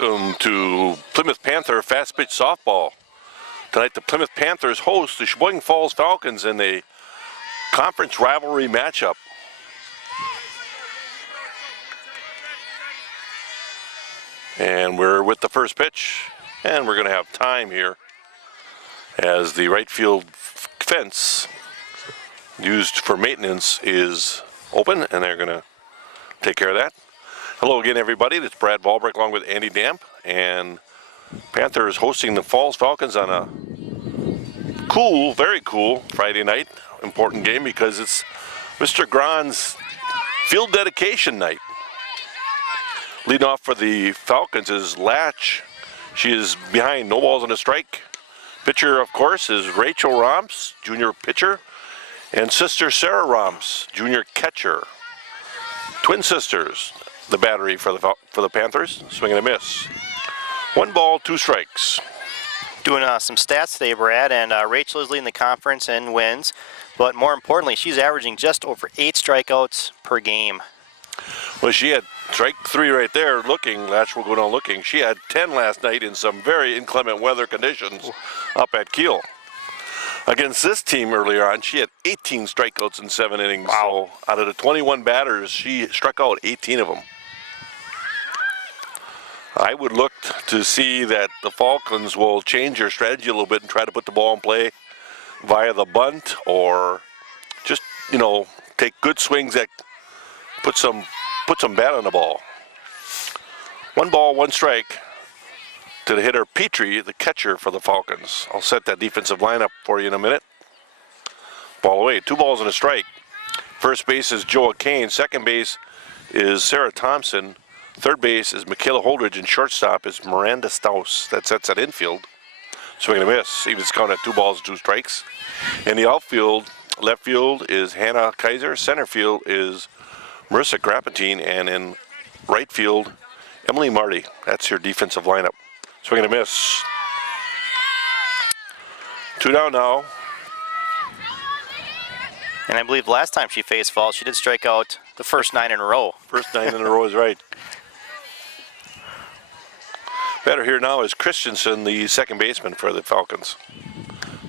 Welcome to Plymouth Panther Fast Pitch Softball. Tonight the Plymouth Panthers host the Sheboygan Falls Falcons in a conference rivalry matchup. And we're with the first pitch, and we're going to have time here as the right field fence used for maintenance is open, and they're going to take care of that. Hello again, everybody. It's Brad Valbrick along with Andy Damp, and Panthers hosting the Falls Falcons on a cool, very cool Friday night. Important game because it's Mr. Gron's field dedication night. Leading off for the Falcons is Latch. She is behind, no balls and a strike. Pitcher, of course, is Rachel Romps, junior pitcher, and sister Sarah Romps, junior catcher. Twin sisters, the battery for the Panthers, swing and a miss. 1 ball, 2 strikes. Doing some stats today, Brad, and Rachel is leading the conference in wins, but more importantly, she's averaging just over 8 strikeouts per game. Well, she had strike 3 right there looking. Latch will go down looking. She had 10 last night in some very inclement weather conditions up at Kiel. Against this team earlier on, she had 18 strikeouts in 7 innings. Wow. So out of the 21 batters, she struck out 18 of them. I would look to see that the Falcons will change their strategy a little bit and try to put the ball in play via the bunt, or just, take good swings that put some bat on the ball. 1 ball, 1 strike to the hitter Petrie, the catcher for the Falcons. I'll set that defensive lineup for you in a minute. Ball away, 2 balls and a strike. First base is Joa Kane. Second base is Sarah Thompson. Third base is Michaela Holdridge, and shortstop is Miranda Staus. That sets at infield. Swing and a miss. Even count at 2 balls, 2 strikes. In the outfield, left field is Hannah Kaiser. Center field is Marissa Grappentine, and in right field, Emily Marty. That's your defensive lineup. Swing and a miss. 2 down now. And I believe last time she faced Falls, she did strike out the first 9 in a row. First 9 in a row is right. Batter here now is Christensen, the second baseman for the Falcons.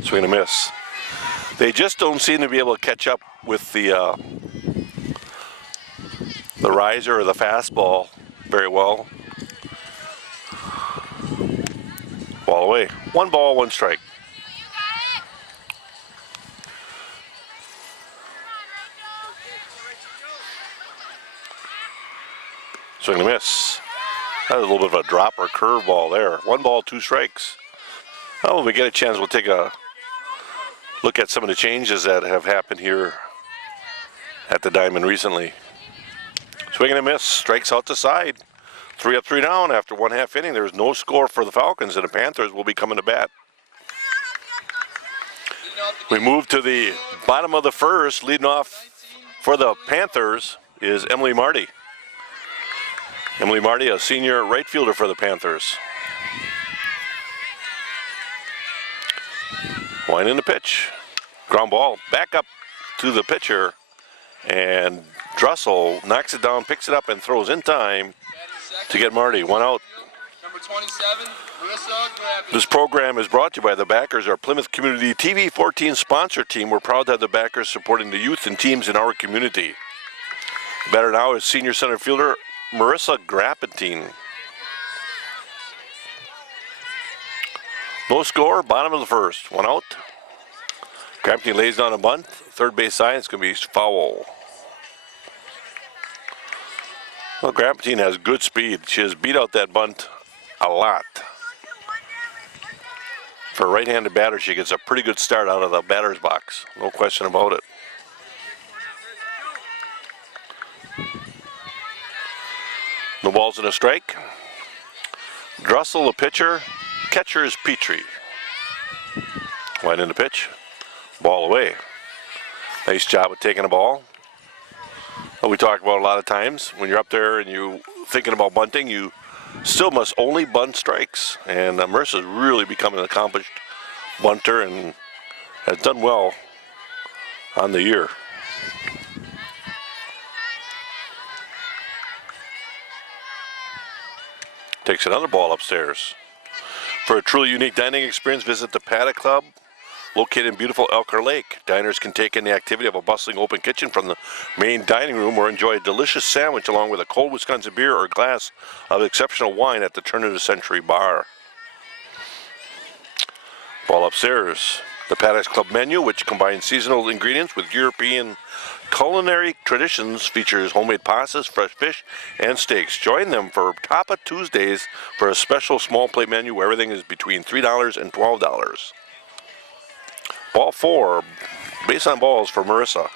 Swing and a miss. They just don't seem to be able to catch up with the riser or the fastball very well. Ball away. 1 ball, 1 strike. Swing and a miss. That was a little bit of a drop or curve ball there. 1 ball, 2 strikes. Well, when we get a chance, we'll take a look at some of the changes that have happened here at the Diamond recently. Swing and a miss. Strikes out the side. 3 up, 3 down after 1/2 inning. There's no score for the Falcons, and the Panthers will be coming to bat. We move to the bottom of the first. Leading off for the Panthers is Emily Marty. Emily Marty, a senior right fielder for the Panthers. Winding the pitch. Ground ball back up to the pitcher, and Drussel knocks it down, picks it up, and throws in time to get Marty. 1 out. Number 27, Marissa Grappentine. This program is brought to you by the backers, our Plymouth Community TV 14 sponsor team. We're proud to have the backers supporting the youth and teams in our community. Batter now is senior center fielder Marissa Grappentine. No score, bottom of the first. 1 out. Grappentine lays down a bunt. Third base side, it's going to be foul. Well, Grappentine has good speed. She has beat out that bunt a lot. For a right-handed batter, she gets a pretty good start out of the batter's box. No question about it. No balls and a strike. Drussel, the pitcher. Catcher is Petrie. Wide in the pitch. Ball away. Nice job of taking the ball. We talk about a lot of times, when you're up there and you're thinking about bunting, you still must only bunt strikes. And Marissa's really become an accomplished bunter and has done well on the year. Takes another ball upstairs. For a truly unique dining experience, visit the Paddock Club, located in beautiful Elkhart Lake. Diners can take in the activity of a bustling open kitchen from the main dining room or enjoy a delicious sandwich along with a cold Wisconsin beer or glass of exceptional wine at the Turn of the Century Bar. Ball upstairs. The Paddock Club menu, which combines seasonal ingredients with European culinary traditions, features homemade pastas, fresh fish, and steaks. Join them for Tapa Tuesdays for a special small plate menu where everything is between $3 and $12. Ball 4, base on balls for Marissa.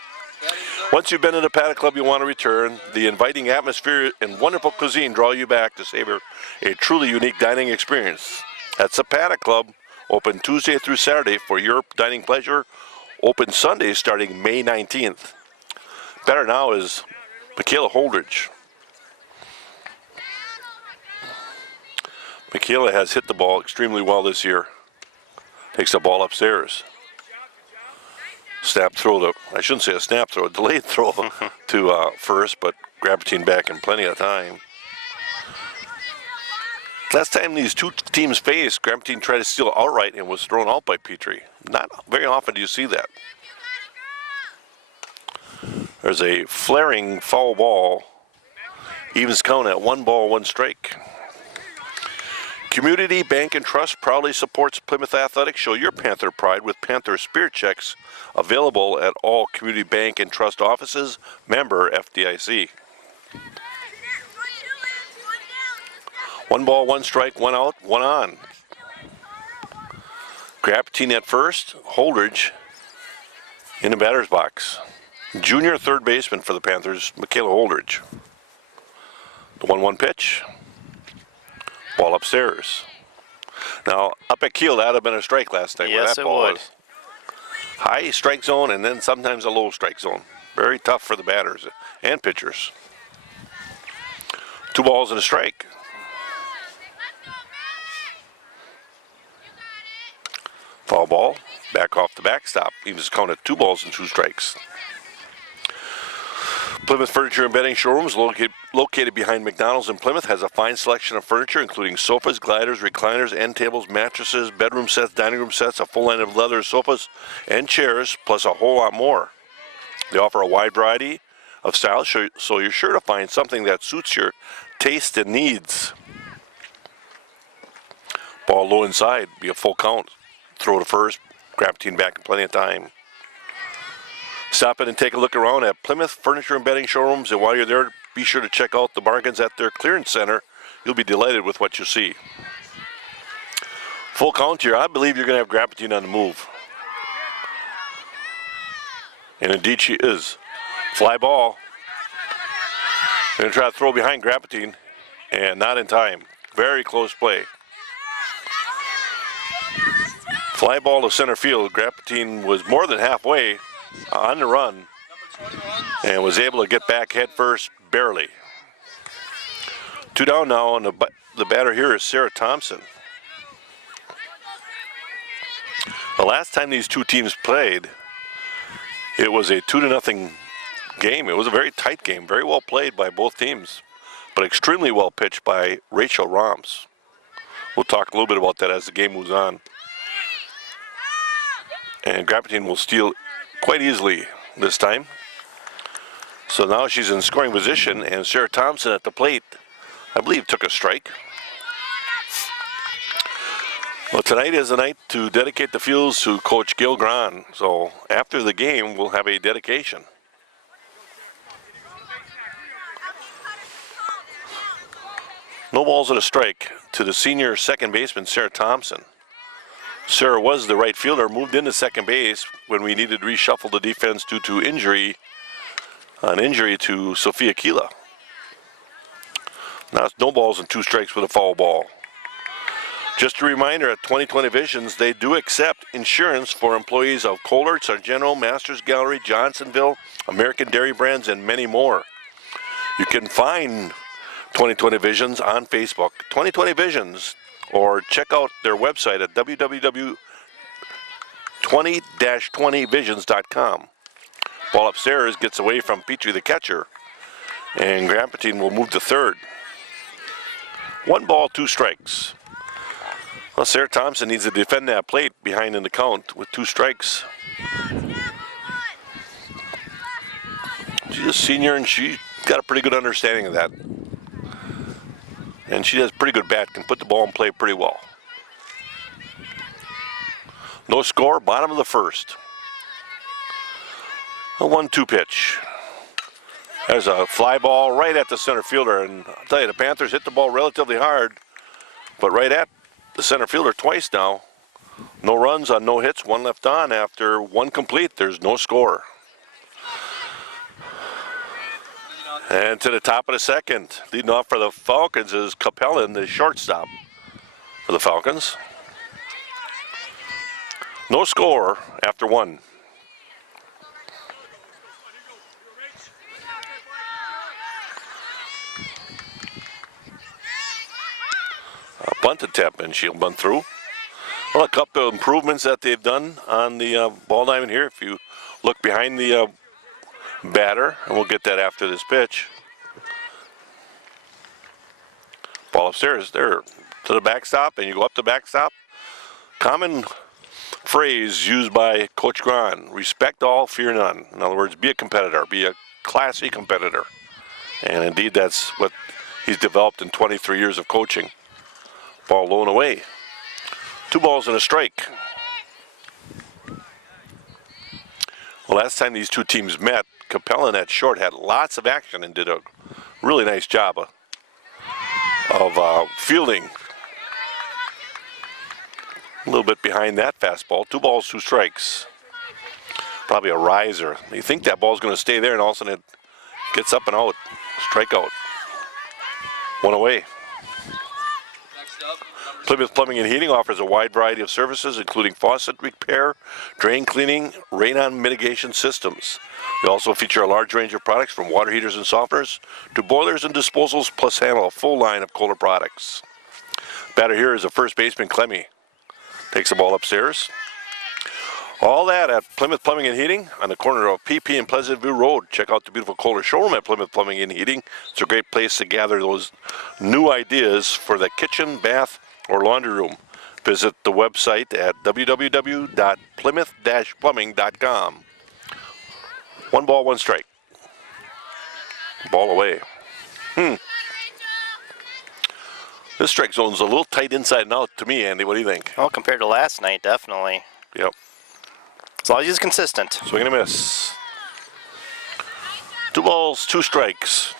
Once you've been to the Paddock Club, you want to return. The inviting atmosphere and wonderful cuisine draw you back to savor a truly unique dining experience. That's the Paddock Club, open Tuesday through Saturday for your dining pleasure. Open Sundays starting May 19th. Better now is Michaela Holdridge. Michaela has hit the ball extremely well this year. Takes the ball upstairs. Snap throw to, I shouldn't say a snap throw, a delayed throw to first, but Grappertine back in plenty of time. Last time these two teams faced, Grappertine tried to steal outright and was thrown out by Petrie. Not very often do you see that. There's a flaring foul ball. Evens count at 1 ball, 1 strike. Community Bank and Trust proudly supports Plymouth Athletics. Show your Panther pride with Panther Spirit Checks, available at all Community Bank and Trust offices. Member FDIC. 1 ball, 1 strike, 1 out, 1 on. Grappertine at first, Holdridge in the batter's box. Junior third baseman for the Panthers, Michaela Holdridge. The 1-1 pitch. Ball upstairs. Now, up at Kiel, that would have been a strike last night. Yes, where that it ball would. was. High strike zone and then sometimes a low strike zone. Very tough for the batters and pitchers. 2 balls and a strike. Foul ball, back off the backstop. Evens counted 2 balls and 2 strikes. Plymouth Furniture and Bedding Showrooms, located behind McDonald's in Plymouth, has a fine selection of furniture, including sofas, gliders, recliners, end tables, mattresses, bedroom sets, dining room sets, a full line of leather sofas and chairs, plus a whole lot more. They offer a wide variety of styles, so you're sure to find something that suits your taste and needs. Ball low inside, be a full count. Throw to first, Grappertine back in plenty of time. Stop in and take a look around at Plymouth Furniture and Bedding Showrooms, and while you're there, be sure to check out the bargains at their clearance center. You'll be delighted with what you see. Full count here. I believe you're going to have Grappertine on the move. And indeed she is. Fly ball. Going to try to throw behind Grappertine, and not in time. Very close play. Fly ball to center field. Grappertine was more than halfway on the run and was able to get back head first, barely. 2 down now, and the batter here is Sarah Thompson. The last time these two teams played, it was a 2-0 game. It was a very tight game, very well played by both teams, but extremely well pitched by Rachel Roms. We'll talk a little bit about that as the game moves on. And Grappertine will steal quite easily this time. So now she's in scoring position, and Sarah Thompson at the plate, I believe, took a strike. Well, tonight is the night to dedicate the fields to Coach Gil Gran. So after the game, we'll have a dedication. No balls and a strike to the senior second baseman, Sarah Thompson. Sarah was the right fielder, moved into second base when we needed to reshuffle the defense due to an injury to Sophia Kila. Now it's no balls and 2 strikes with a foul ball. Just a reminder, at 2020 Visions, they do accept insurance for employees of Collards, our General, Masters Gallery, Johnsonville, American Dairy Brands, and many more. You can find 2020 Visions on Facebook, 2020 Visions, or check out their website at www.20-20visions.com. Ball upstairs, gets away from Petrie, the catcher, and Grappertine will move to third. 1 ball, 2 strikes. Well, Sarah Thompson needs to defend that plate behind in the count with 2 strikes. She's a senior and she got a pretty good understanding of that. And she has pretty good bat, can put the ball in play pretty well. No score, bottom of the first. A 1-2 pitch. There's a fly ball right at the center fielder, and I'll tell you, the Panthers hit the ball relatively hard, but right at the center fielder twice now. No runs on no hits, 1 left on. After 1 complete, there's no score. And to the top of the second, leading off for the Falcons is Capellan, the shortstop for the Falcons. No score after 1. A bunt attempt, and she'll bunt through. Well, a couple of improvements that they've done on the ball diamond here. If you look behind the batter, and we'll get that after this pitch. Ball upstairs there to the backstop, and you go up the backstop. Common phrase used by Coach Gran: respect all, fear none. In other words, be a competitor, be a classy competitor. And indeed, that's what he's developed in 23 years of coaching. Ball low and away. 2 balls and a strike. Well, last time these two teams met, Capellan at short had lots of action and did a really nice job of fielding. A little bit behind that fastball. 2 balls, 2 strikes. Probably a riser. You think that ball's going to stay there, and all of a sudden it gets up and out. Strikeout. 1 away. Next up, Plymouth Plumbing and Heating offers a wide variety of services, including faucet repair, drain cleaning, radon mitigation systems. They also feature a large range of products from water heaters and softeners to boilers and disposals, plus handle a full line of Kohler products. Batter here is a first baseman, Clemmy. Takes the ball upstairs. All that at Plymouth Plumbing and Heating on the corner of PP and Pleasant View Road. Check out the beautiful Kohler showroom at Plymouth Plumbing and Heating. It's a great place to gather those new ideas for the kitchen, bath, or laundry room. Visit the website at www.plymouth-plumbing.com. 1 ball, 1 strike. Ball away. This strike zone's a little tight inside and out to me, Andy. What do you think? Well, compared to last night, definitely. Yep. As long as he's consistent. Swing and a miss. 2 balls, 2 strikes.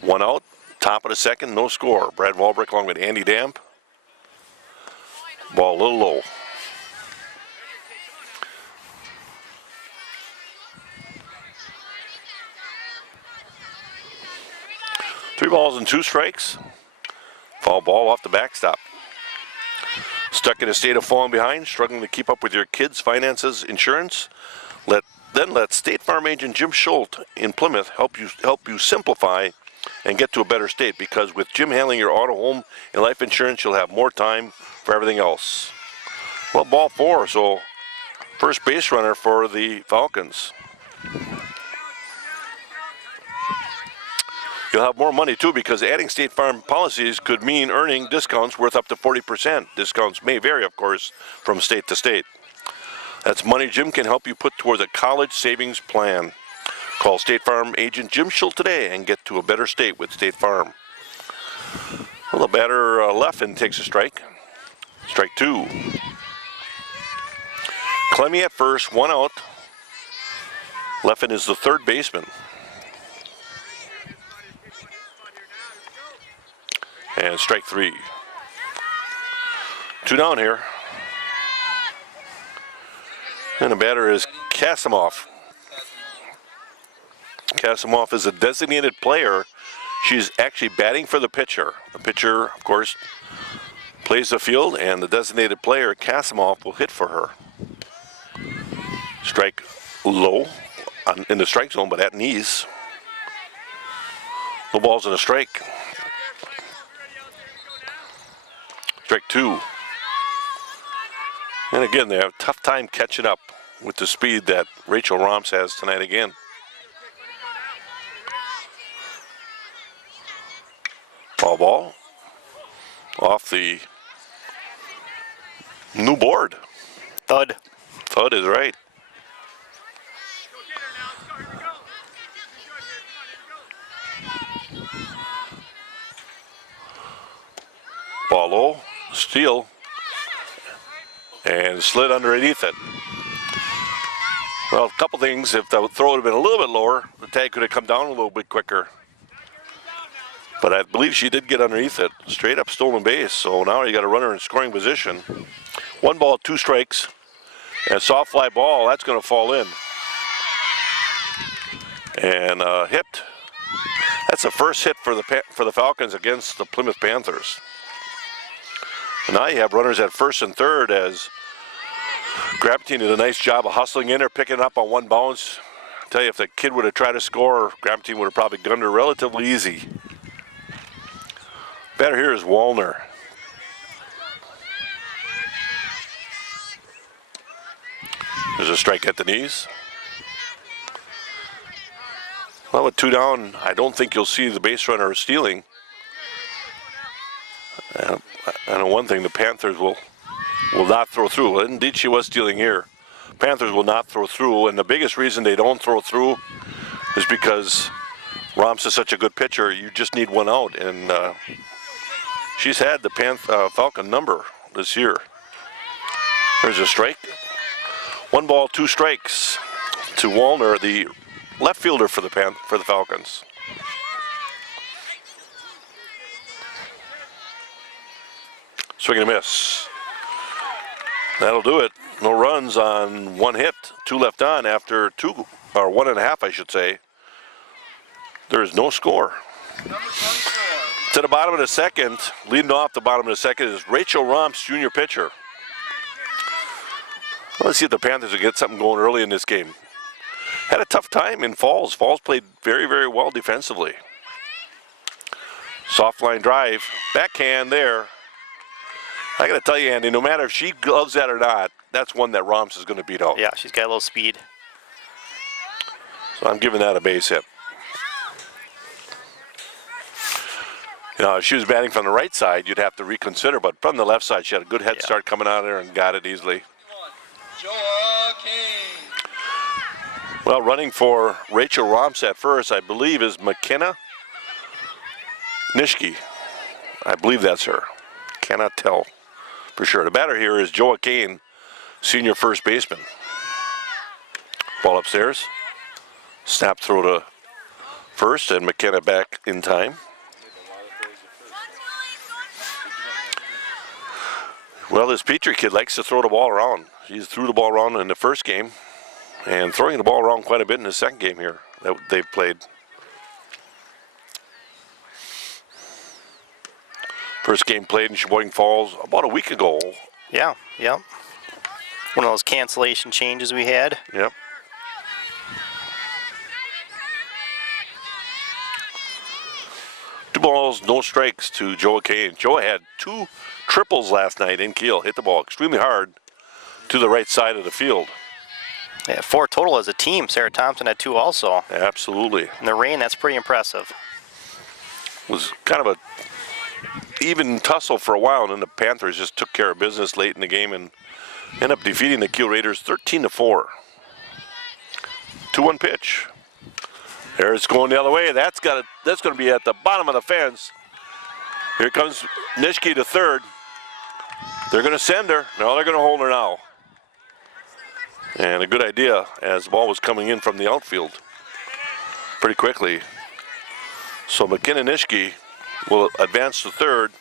1 out. Top of the second, no score. Brad Walbrick along with Andy Damp. Ball a little low. Three balls and 2 strikes. Foul ball off the backstop. Stuck in a state of falling behind, struggling to keep up with your kids' finances, insurance? Let State Farm agent Jim Schultz in Plymouth help you simplify and get to a better state, because with Jim handling your auto, home, and life insurance, you'll have more time for everything else. Well, ball 4, so first base runner for the Falcons. You'll have more money too, because adding State Farm policies could mean earning discounts worth up to 40%. Discounts may vary, of course, from state to state. That's money Jim can help you put towards a college savings plan. Call State Farm agent Jim Schultz today and get to a better state with State Farm. Well, the batter Leffen takes a strike. Strike 2. Clemmy at first, 1 out. Leffen is the third baseman. And strike 3. 2 down here. And the batter is Kasimov. Kasimov is a designated player. She's actually batting for the pitcher. The pitcher, of course, plays the field, and the designated player, Kasimov, will hit for her. Strike low in the strike zone, but at knees. No balls in a strike. Strike 2. And again, they have a tough time catching up with the speed that Rachel Romps has tonight again. Foul ball. off the new board. Thud. Thud is right. Ball low, steal, and slid underneath it. Well, a couple things. If the throw would have been a little bit lower, the tag could have come down a little bit quicker. But I believe she did get underneath it. Straight up stolen base. So now you got a runner in scoring position. 1 ball, 2 strikes. And a soft fly ball, that's going to fall in. And hit. That's the first hit for the Falcons against the Plymouth Panthers. And now you have runners at first and third as Graptine did a nice job of hustling in there, picking it up on 1 bounce. I tell you, if the kid would have tried to score, Graptine would have probably gunned her relatively easy. Batter here is Wallner. There's a strike at the knees. Well, with 2 down, I don't think you'll see the base runner stealing. I know one thing, the Panthers will not throw through. Well, indeed, she was stealing here. Panthers will not throw through, and the biggest reason they don't throw through is because Romps is such a good pitcher. You just need 1 out, and she's had the Falcon number this year. There's a strike. 1 ball, 2 strikes to Wallner, the left fielder for the Falcons. Swing and a miss. That'll do it. No runs on 1 hit, 2 left on after 2, or 1.5, I should say. There is no score. To the bottom of the second, leading off the bottom of the second is Rachel Romps, junior pitcher. Let's see if the Panthers will get something going early in this game. Had a tough time in Falls. Falls played very, very well defensively. Soft line drive, backhand there. I got to tell you, Andy, no matter if she gloves that or not, that's one that Romps is going to beat out. Yeah, she's got a little speed. So I'm giving that a base hit. You know, if she was batting from the right side, you'd have to reconsider, but from the left side, she had a good head start coming out of there and got it easily. Joa Kane. Well, running for Rachel Romps at first, I believe, is McKenna Nishke. I believe that's her. Cannot tell for sure. The batter here is Joa Kane, senior first baseman. Ball upstairs. Snap throw to first, and McKenna back in time. Well, this Petrie kid likes to throw the ball around. He threw the ball around in the first game and throwing the ball around quite a bit in the second game here that they've played. First game played in Sheboygan Falls about a week ago. Yeah, yep. One of those cancellation changes we had. Yep. Two balls, no strikes to Joa Kane. Joa had 2 triples last night in Kiel. Hit the ball extremely hard to the right side of the field. Yeah, 4 total as a team. Sarah Thompson had 2 also. Absolutely. In the rain, that's pretty impressive. Was kind of a even tussle for a while, and then the Panthers just took care of business late in the game and ended up defeating the Kiel Raiders 13-4. 2-1 pitch. There it's going the other way. That's going to be at the bottom of the fence. Here comes Nishke to third. They're going to send her. No, they're going to hold her now. And a good idea as the ball was coming in from the outfield pretty quickly. So McKenna Nishke will advance to third.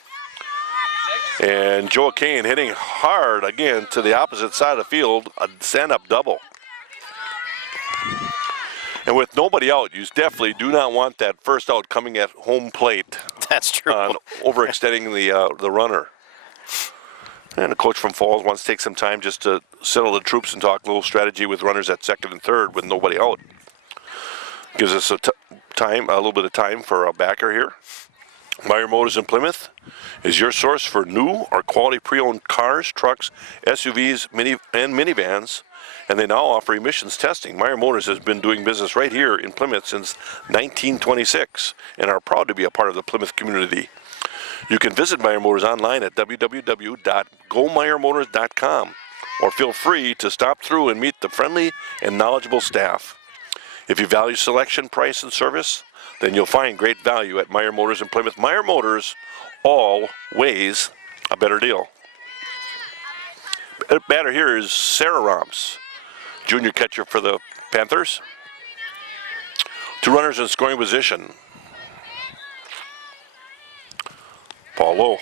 And Joa Kane hitting hard again to the opposite side of the field, a stand-up double. And with nobody out, you definitely do not want that first out coming at home plate. That's true. Overextending the runner. And the coach from Falls wants to take some time just to settle the troops and talk a little strategy with runners at second and third with nobody out. Gives us a little bit of time for a backer here. Meyer Motors in Plymouth is your source for new or quality pre-owned cars, trucks, SUVs, and minivans, and they now offer emissions testing. Meyer Motors has been doing business right here in Plymouth since 1926 and are proud to be a part of the Plymouth community. You can visit Meyer Motors online at www.gomeyermotors.com, or feel free to stop through and meet the friendly and knowledgeable staff. If you value selection, price, and service, then you'll find great value at Meyer Motors in Plymouth. Meyer Motors, always a better deal. Batter here is Sarah Romps, junior catcher for the Panthers. Two runners in scoring position. Ball low.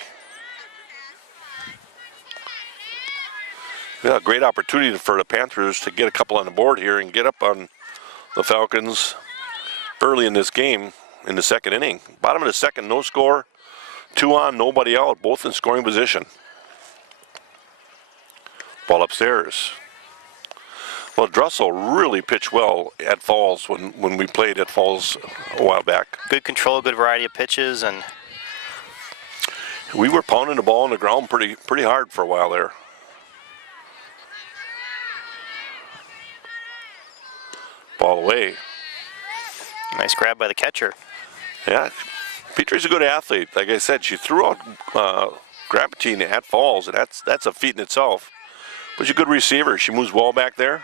Yeah, great opportunity for the Panthers to get a couple on the board here and get up on the Falcons early in this game in the second inning. Bottom of the second, no score. 2 on, nobody out, both in scoring position. Ball upstairs. Well, Drussel really pitched well at Falls when we played at Falls a while back. Good control, good variety of pitches, and we were pounding the ball on the ground pretty hard for a while there. Ball away. nice grab by the catcher. Yeah, Petrie's a good athlete. Like I said, she threw out Grapatine at Falls, and that's a feat in itself. But she's a good receiver. She moves well back there.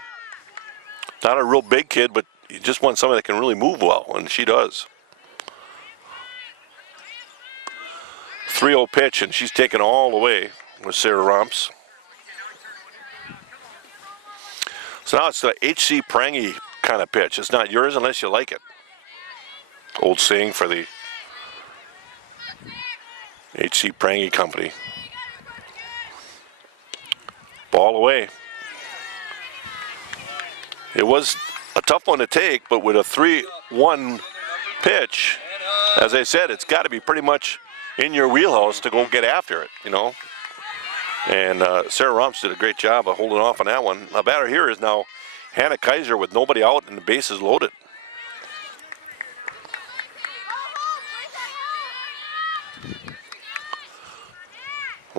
Not a real big kid, but you just want somebody that can really move well, and she does. 3-0 pitch, and she's taken all the way with Sarah Romps. So now it's the H.C. Prangy kind of pitch. It's not yours unless you like it. Old saying for the H.C. Prangy Company. Ball away. It was a tough one to take, but with a 3-1 pitch, as I said, it's got to be pretty much in your wheelhouse to go get after it, you know. And Sarah Romps did a great job of holding off on that one. The batter here is now Hannah Kaiser with nobody out and the bases loaded.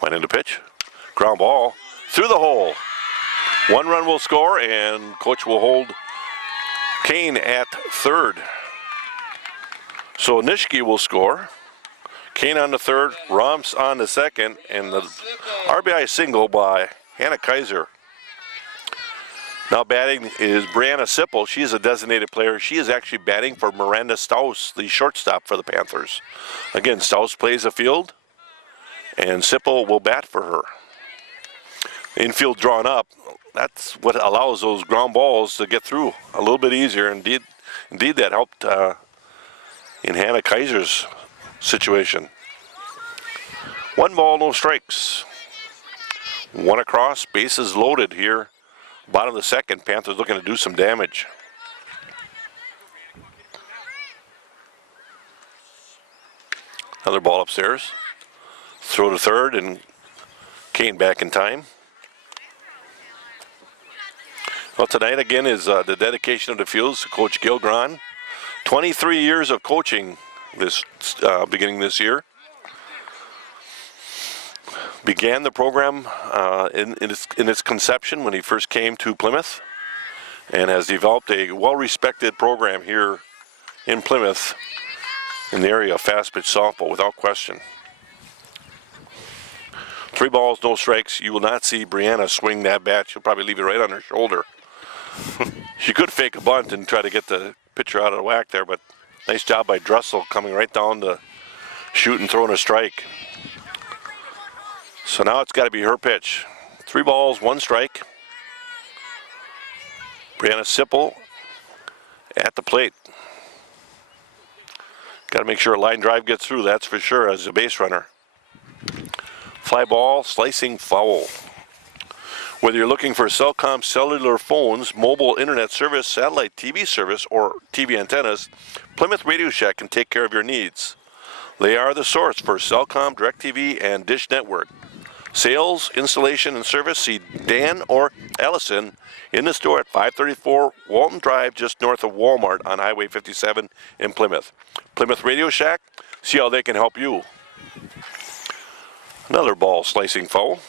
Went into pitch. Ground ball through the hole. 1 run will score, and coach will hold Kane at third. So Nishki will score. Kane on the third, Romps on the second, and the RBI single by Hannah Kaiser. Now batting is Brianna Sipple. She is a designated player. She is actually batting for Miranda Staus, the shortstop for the Panthers. Again, Staus plays the field, and Sipple will bat for her. Infield drawn up. That's what allows those ground balls to get through a little bit easier. Indeed that helped in Hannah Kaiser's situation. 1 ball, no strikes. 1 across, bases loaded here. Bottom of the second, Panthers looking to do some damage. Another ball upstairs. Throw to third, and Kane back in time. Well, tonight again is the dedication of the fields to Coach Gil Gran. 23 years of coaching this beginning this year. Began the program in its conception when he first came to Plymouth, and has developed a well-respected program here in Plymouth in the area of fast pitch softball without question. 3 balls, no strikes. You will not see Brianna swing that bat. She'll probably leave it right on her shoulder. She could fake a bunt and try to get the pitcher out of the whack there, but nice job by Drussel coming right down to shoot and throwing a strike. So now it's got to be her pitch. 3 balls, 1 strike. Brianna Sipple at the plate. Got to make sure a line drive gets through, that's for sure, as a base runner. Fly ball, slicing foul. Whether you're looking for Cellcom cellular phones, mobile internet service, satellite TV service, or TV antennas, Plymouth Radio Shack can take care of your needs. They are the source for Cellcom, DirecTV, and Dish Network. Sales, installation, and service, see Dan or Allison in the store at 534 Walton Drive, just north of Walmart on Highway 57 in Plymouth. Plymouth Radio Shack, see how they can help you. Another ball slicing foul.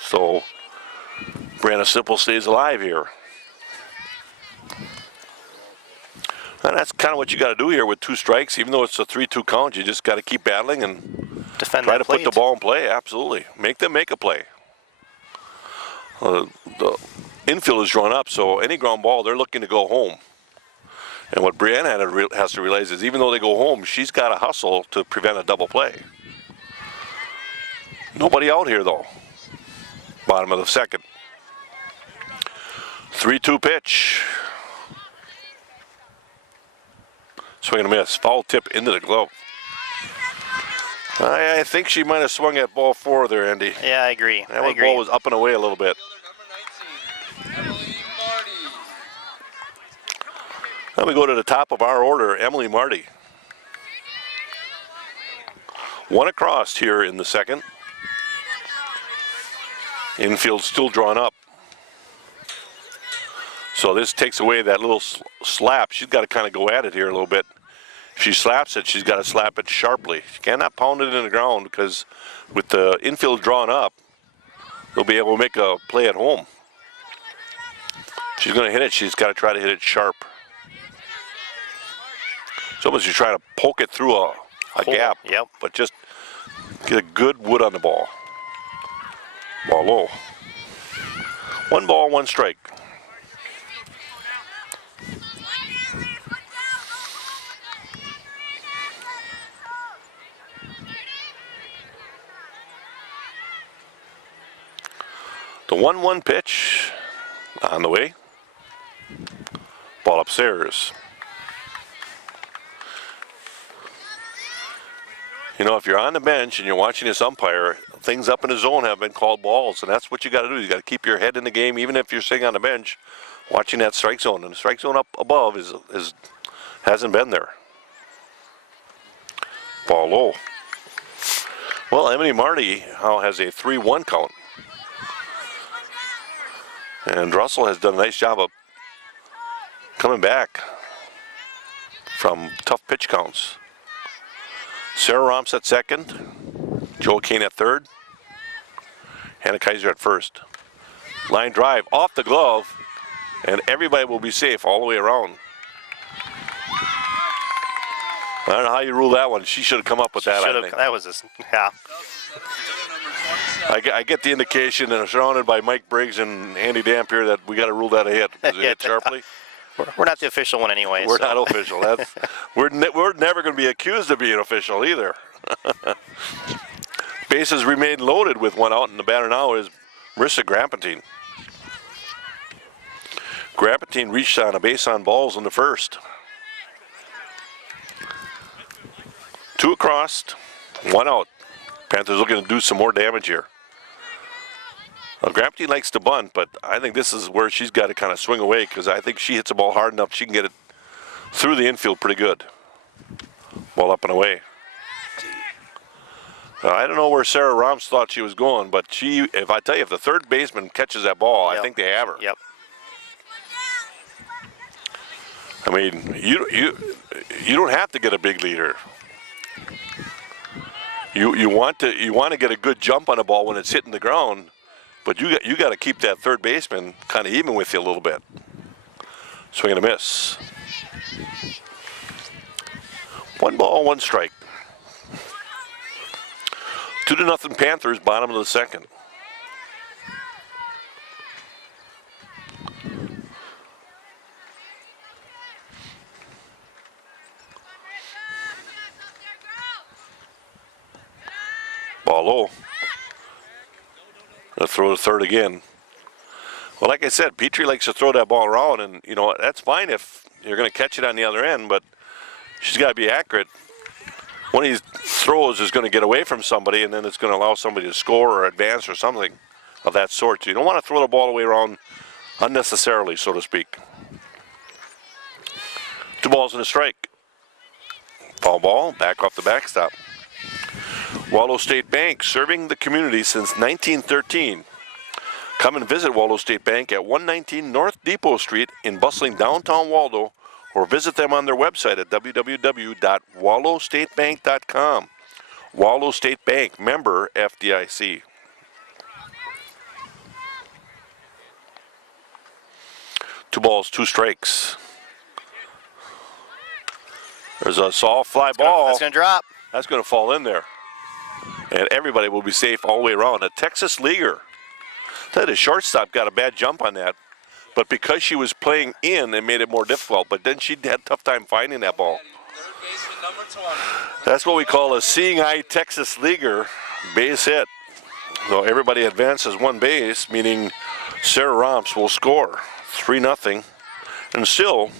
So Brianna Sipple stays alive here. And that's kind of what you got to do here with 2 strikes. Even though it's a 3-2 count, you just got to keep battling and defend Try that to plate. put the ball in play, absolutely. Make them make a play. The infield is drawn up, so any ground ball, they're looking to go home. And what Brianna has to realize is even though they go home, she's got to hustle to prevent a double play. Nobody out here, though. Bottom of the second. 3-2 pitch. Swing and a miss. Foul tip into the glove. I think she might have swung that ball forward there, Andy. Yeah, I agree. That I agree. ball was up and away a little bit. Fielder number 19, Emily Marty. Then we go to the top of our order, Emily Marty. One across here in the second. Infield still drawn up. So this takes away that little slap. She's got to kind of go at it here a little bit. If she slaps it, she's got to slap it sharply. She cannot pound it in the ground because with the infield drawn up, they'll be able to make a play at home. If she's going to hit it, she's got to try to hit it sharp. It's almost you try to poke it through a gap, Yep. but just get a good wood on the ball. Ball low. 1 ball, 1 strike. The 1-1 pitch on the way. Ball upstairs. You know, if you're on the bench and you're watching this umpire, things up in the zone have been called balls, and that's what you got to do. You got to keep your head in the game, even if you're sitting on the bench, watching that strike zone. And the strike zone up above hasn't been there. Ball low. Well, Emily Marty now has a 3-1 count. And Russell has done a nice job of coming back from tough pitch counts. Sarah Romps at second, Joel Kane at third, Hannah Kaiser at first. Line drive off the glove, and everybody will be safe all the way around. I don't know how you rule that one. She should have come up with that, I think. That was yeah. I get the indication, and I'm surrounded by Mike Briggs and Andy Dampier, that we got to rule that a hit. Is it hit sharply? We're not the official one anyway. We're so. not official. We're never going to be accused of being official either. Bases remain loaded with 1 out, and the batter now is Marissa Grampentine. Grampentine reached on a base on balls in the first. 2 across, 1 out. Panthers looking to do some more damage here. Grampentine likes to bunt, but I think this is where she's got to kind of swing away because I think she hits the ball hard enough she can get it through the infield pretty good. Ball up and away. I don't know where Sarah Romps thought she was going, but if I tell you, if the third baseman catches that ball, Yep. I think they have her. Yep. I mean, you don't have to get a big leader. You want to get a good jump on the ball when it's hitting the ground, but you got to keep that third baseman kind of even with you a little bit. Swing and a miss. 1 ball, 1 strike. 2-0 Panthers, bottom of the second. Ball low. They'll throw to third again. Well, like I said, Petrie likes to throw that ball around, and you know that's fine if you're going to catch it on the other end, but she's got to be accurate. One of these throws is going to get away from somebody, and then it's going to allow somebody to score or advance or something of that sort. So you don't want to throw the ball away around unnecessarily, so to speak. 2 balls and a strike. Foul ball, back off the backstop. Waldo State Bank, serving the community since 1913. Come and visit Waldo State Bank at 119 North Depot Street in bustling downtown Waldo, or visit them on their website at www.waldostatebank.com. Waldo State Bank, member FDIC. Two balls, 2 strikes. There's a soft fly ball. That's going to drop. That's going to fall in there. and everybody will be safe all the way around. A Texas leaguer. The shortstop got a bad jump on that, but because she was playing in, it made it more difficult. But then she had a tough time finding that ball. Third baseman number 20. That's what we call a seeing eye Texas leaguer base hit. So everybody advances one base, meaning Sarah Romps will score 3-0, and still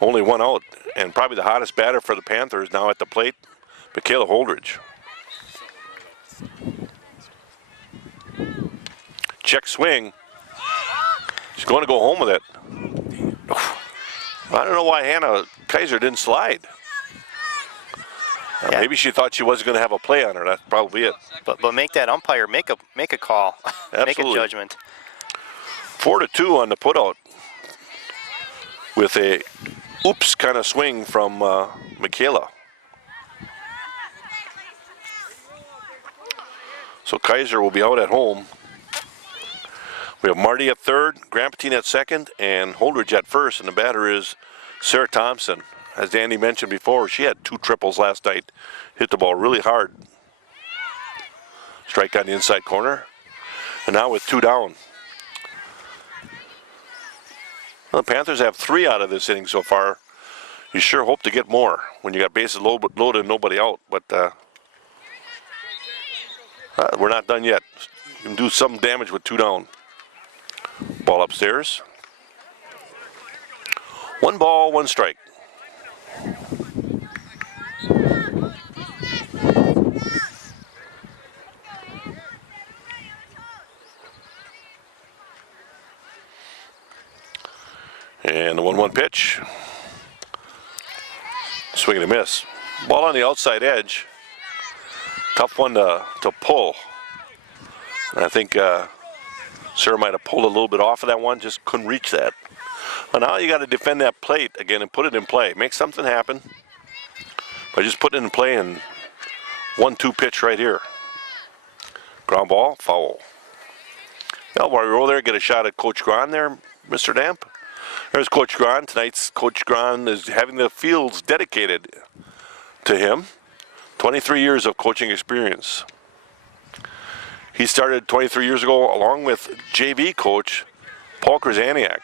only one out. And probably the hottest batter for the Panthers now at the plate, Michaela Holdridge. Check swing. She's going to go home with it. I don't know why Hannah Kaiser didn't slide. Yeah. Maybe she thought she wasn't going to have a play on her. That's probably it. But make that umpire make a call, make a Absolutely. judgment. 4-2 on the putout with a oops kind of swing from Michaela. So Kaiser will be out at home. We have Marty at third, Grampatine at second, and Holdridge at first, and the batter is Sarah Thompson. As Danny mentioned before, she had 2 triples last night, hit the ball really hard. Strike on the inside corner, and now with 2 down. Well, the Panthers have 3 out of this inning so far. You sure hope to get more when you got bases loaded and nobody out, but we're not done yet. You can do some damage with 2 down. Ball upstairs. 1 ball, 1 strike. And the 1-1 pitch. Swing and a miss. Ball on the outside edge. Tough one to pull. And I think Sarah might have pulled a little bit off of that one, just couldn't reach that. Well, now you got to defend that plate again and put it in play. Make something happen. By just putting it in play and 1-2 pitch right here. Ground ball, foul. Now while we're over there, get a shot at Coach Gran there, Mr. Damp. There's Coach Gran. Tonight's Coach Gran is having the fields dedicated to him. 23 years of coaching experience. He started 23 years ago along with JV coach Paul Krasaniak.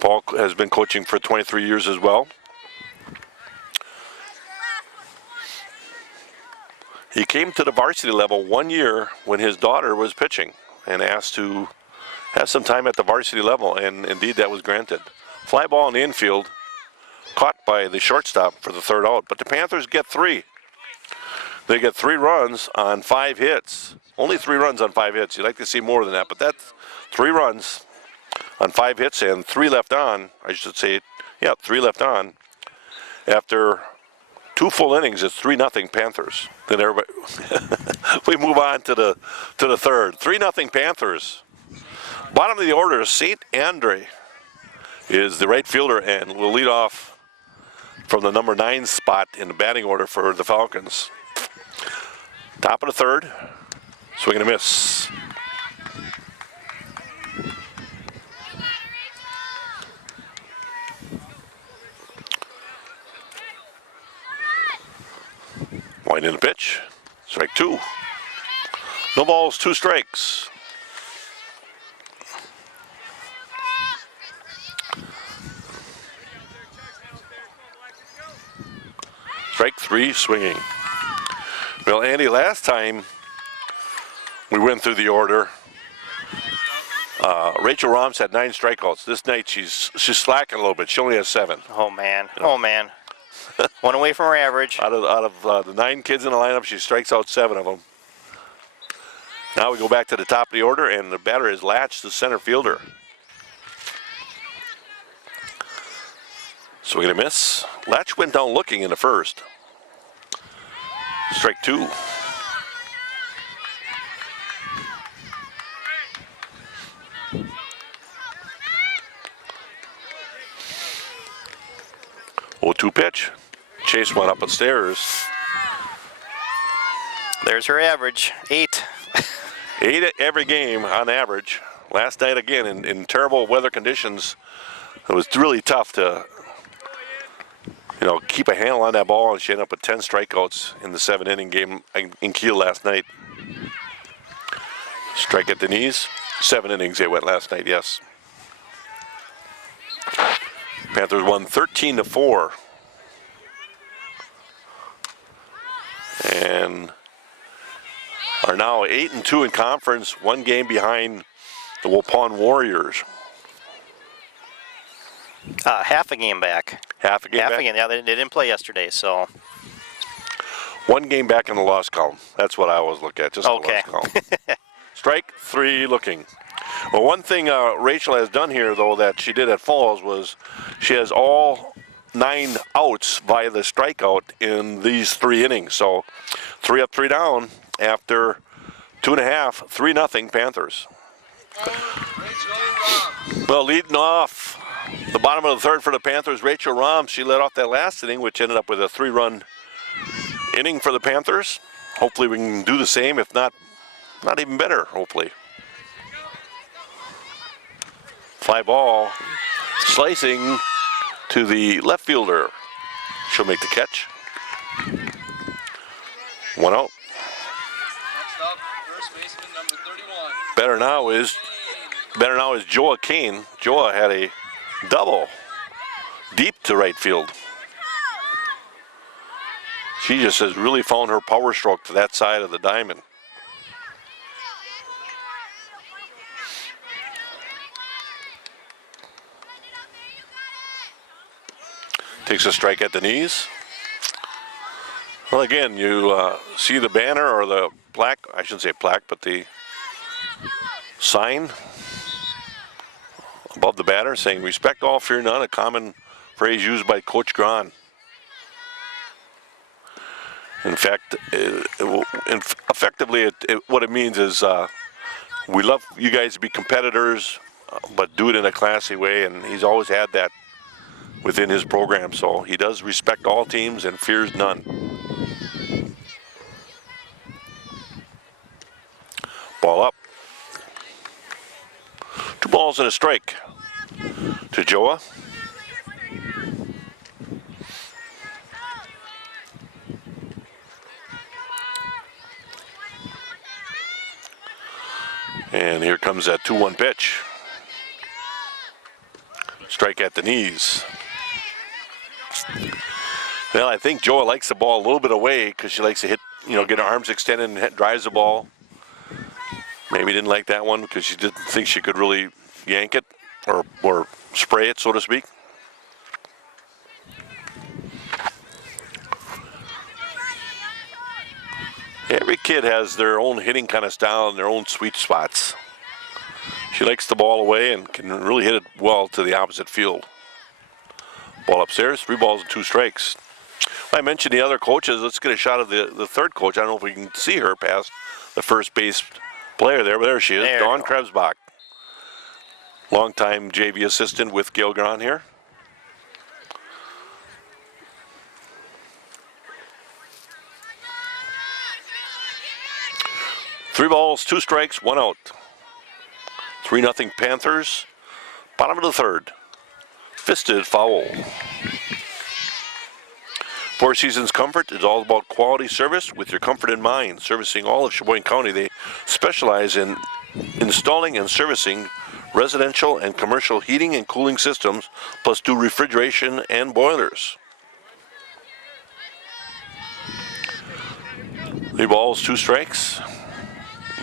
Paul has been coaching for 23 years as well. He came to the varsity level 1 year when his daughter was pitching and asked to have some time at the varsity level, and indeed that was granted. Fly ball in the infield, caught by the shortstop for the 3rd out, but the Panthers get 3. They get 3 runs on 5 hits. Only 3 runs on 5 hits. You'd like to see more than that, but that's 3 runs on 5 hits and 3 left on. I should say, yeah, 3 left on. After 2 full innings, it's 3-0 Panthers. Then everybody, we move on to the 3rd. 3-0 Panthers. Bottom of the order, St. Andre is the right fielder and will lead off from the number 9 spot in the batting order for the Falcons. Top of the 3rd, swing and a miss. Winding the pitch, strike 2. No balls, 2 strikes. Strike 3, swinging. Well, Andy, last time we went through the order, Rachel Romps had 9 strikeouts. This night she's slacking a little bit. She only has 7. Oh man, oh man. 1 away from her average. Out of the 9 kids in the lineup, she strikes out 7 of them. Now we go back to the top of the order, and the batter is Latch, the center fielder. Swing and a miss. Latch went down looking in the 1st. Strike 2. Oh, 2 pitch. Chase went up the stairs. There's her average, 8. 8 every game on average. Last night again in terrible weather conditions. It was really tough to keep a handle on that ball, and she ended up with 10 strikeouts in the 7-inning game in Kiel last night. Strike at the knees. 7 innings they went last night, yes. Panthers won 13-4. And are now 8-2 in conference, 1 game behind the Waupun Warriors. Half a game back. Half a game Half back? a game. Yeah, they didn't play yesterday, so. 1 game back in the loss column. That's what I always look at, just Okay. the loss column. Strike 3 looking. Well, one thing Rachel has done here, though, that she did at Falls was she has all 9 outs via the strikeout in these 3 innings. So 3 up, 3 down after 2.5, 3-0 Panthers. Well, leading off the bottom of the 3rd for the Panthers, Rachel Rom. She led off that last inning, which ended up with a 3-run inning for the Panthers. Hopefully we can do the same, if not even better, hopefully. Fly ball, slicing to the left fielder. She'll make the catch. 1 out. Next up, first baseman number 31. Better now is Joa Kane. Joa had a double deep to right field. She just has really found her power stroke to that side of the diamond. Takes a strike at the knees. Well, again, you see the banner or the plaque, I shouldn't say plaque, but the sign above the batter saying, "Respect all, fear none," a common phrase used by Coach Grahn. In fact, effectively, what it means is we love you guys to be competitors, but do it in a classy way, and he's always had that within his program, so he does respect all teams and fears none. Ball up. 2 balls and a strike to Joa. And here comes that 2-1 pitch. Strike at the knees. Well, I think Joa likes the ball a little bit away because she likes to hit, get her arms extended and drives the ball. Maybe didn't like that one because she didn't think she could really yank it or spray it, so to speak. Every kid has their own hitting kind of style and their own sweet spots. She likes the ball away and can really hit it well to the opposite field. Ball upstairs, 3 balls and 2 strikes. I mentioned the other coaches. Let's get a shot of the third coach. I don't know if we can see her past the first base player there, but there she is, There Dawn you go. Krebsbach. Longtime JV assistant with Gail Grahn here. Three balls, 2 strikes, 1 out. 3-0 Panthers. Bottom of the 3rd. Fisted foul. Four Seasons Comfort is all about quality service with your comfort in mind. Servicing all of Sheboygan County, they specialize in installing and servicing residential and commercial heating and cooling systems, plus do refrigeration and boilers. 3 balls, 2 strikes.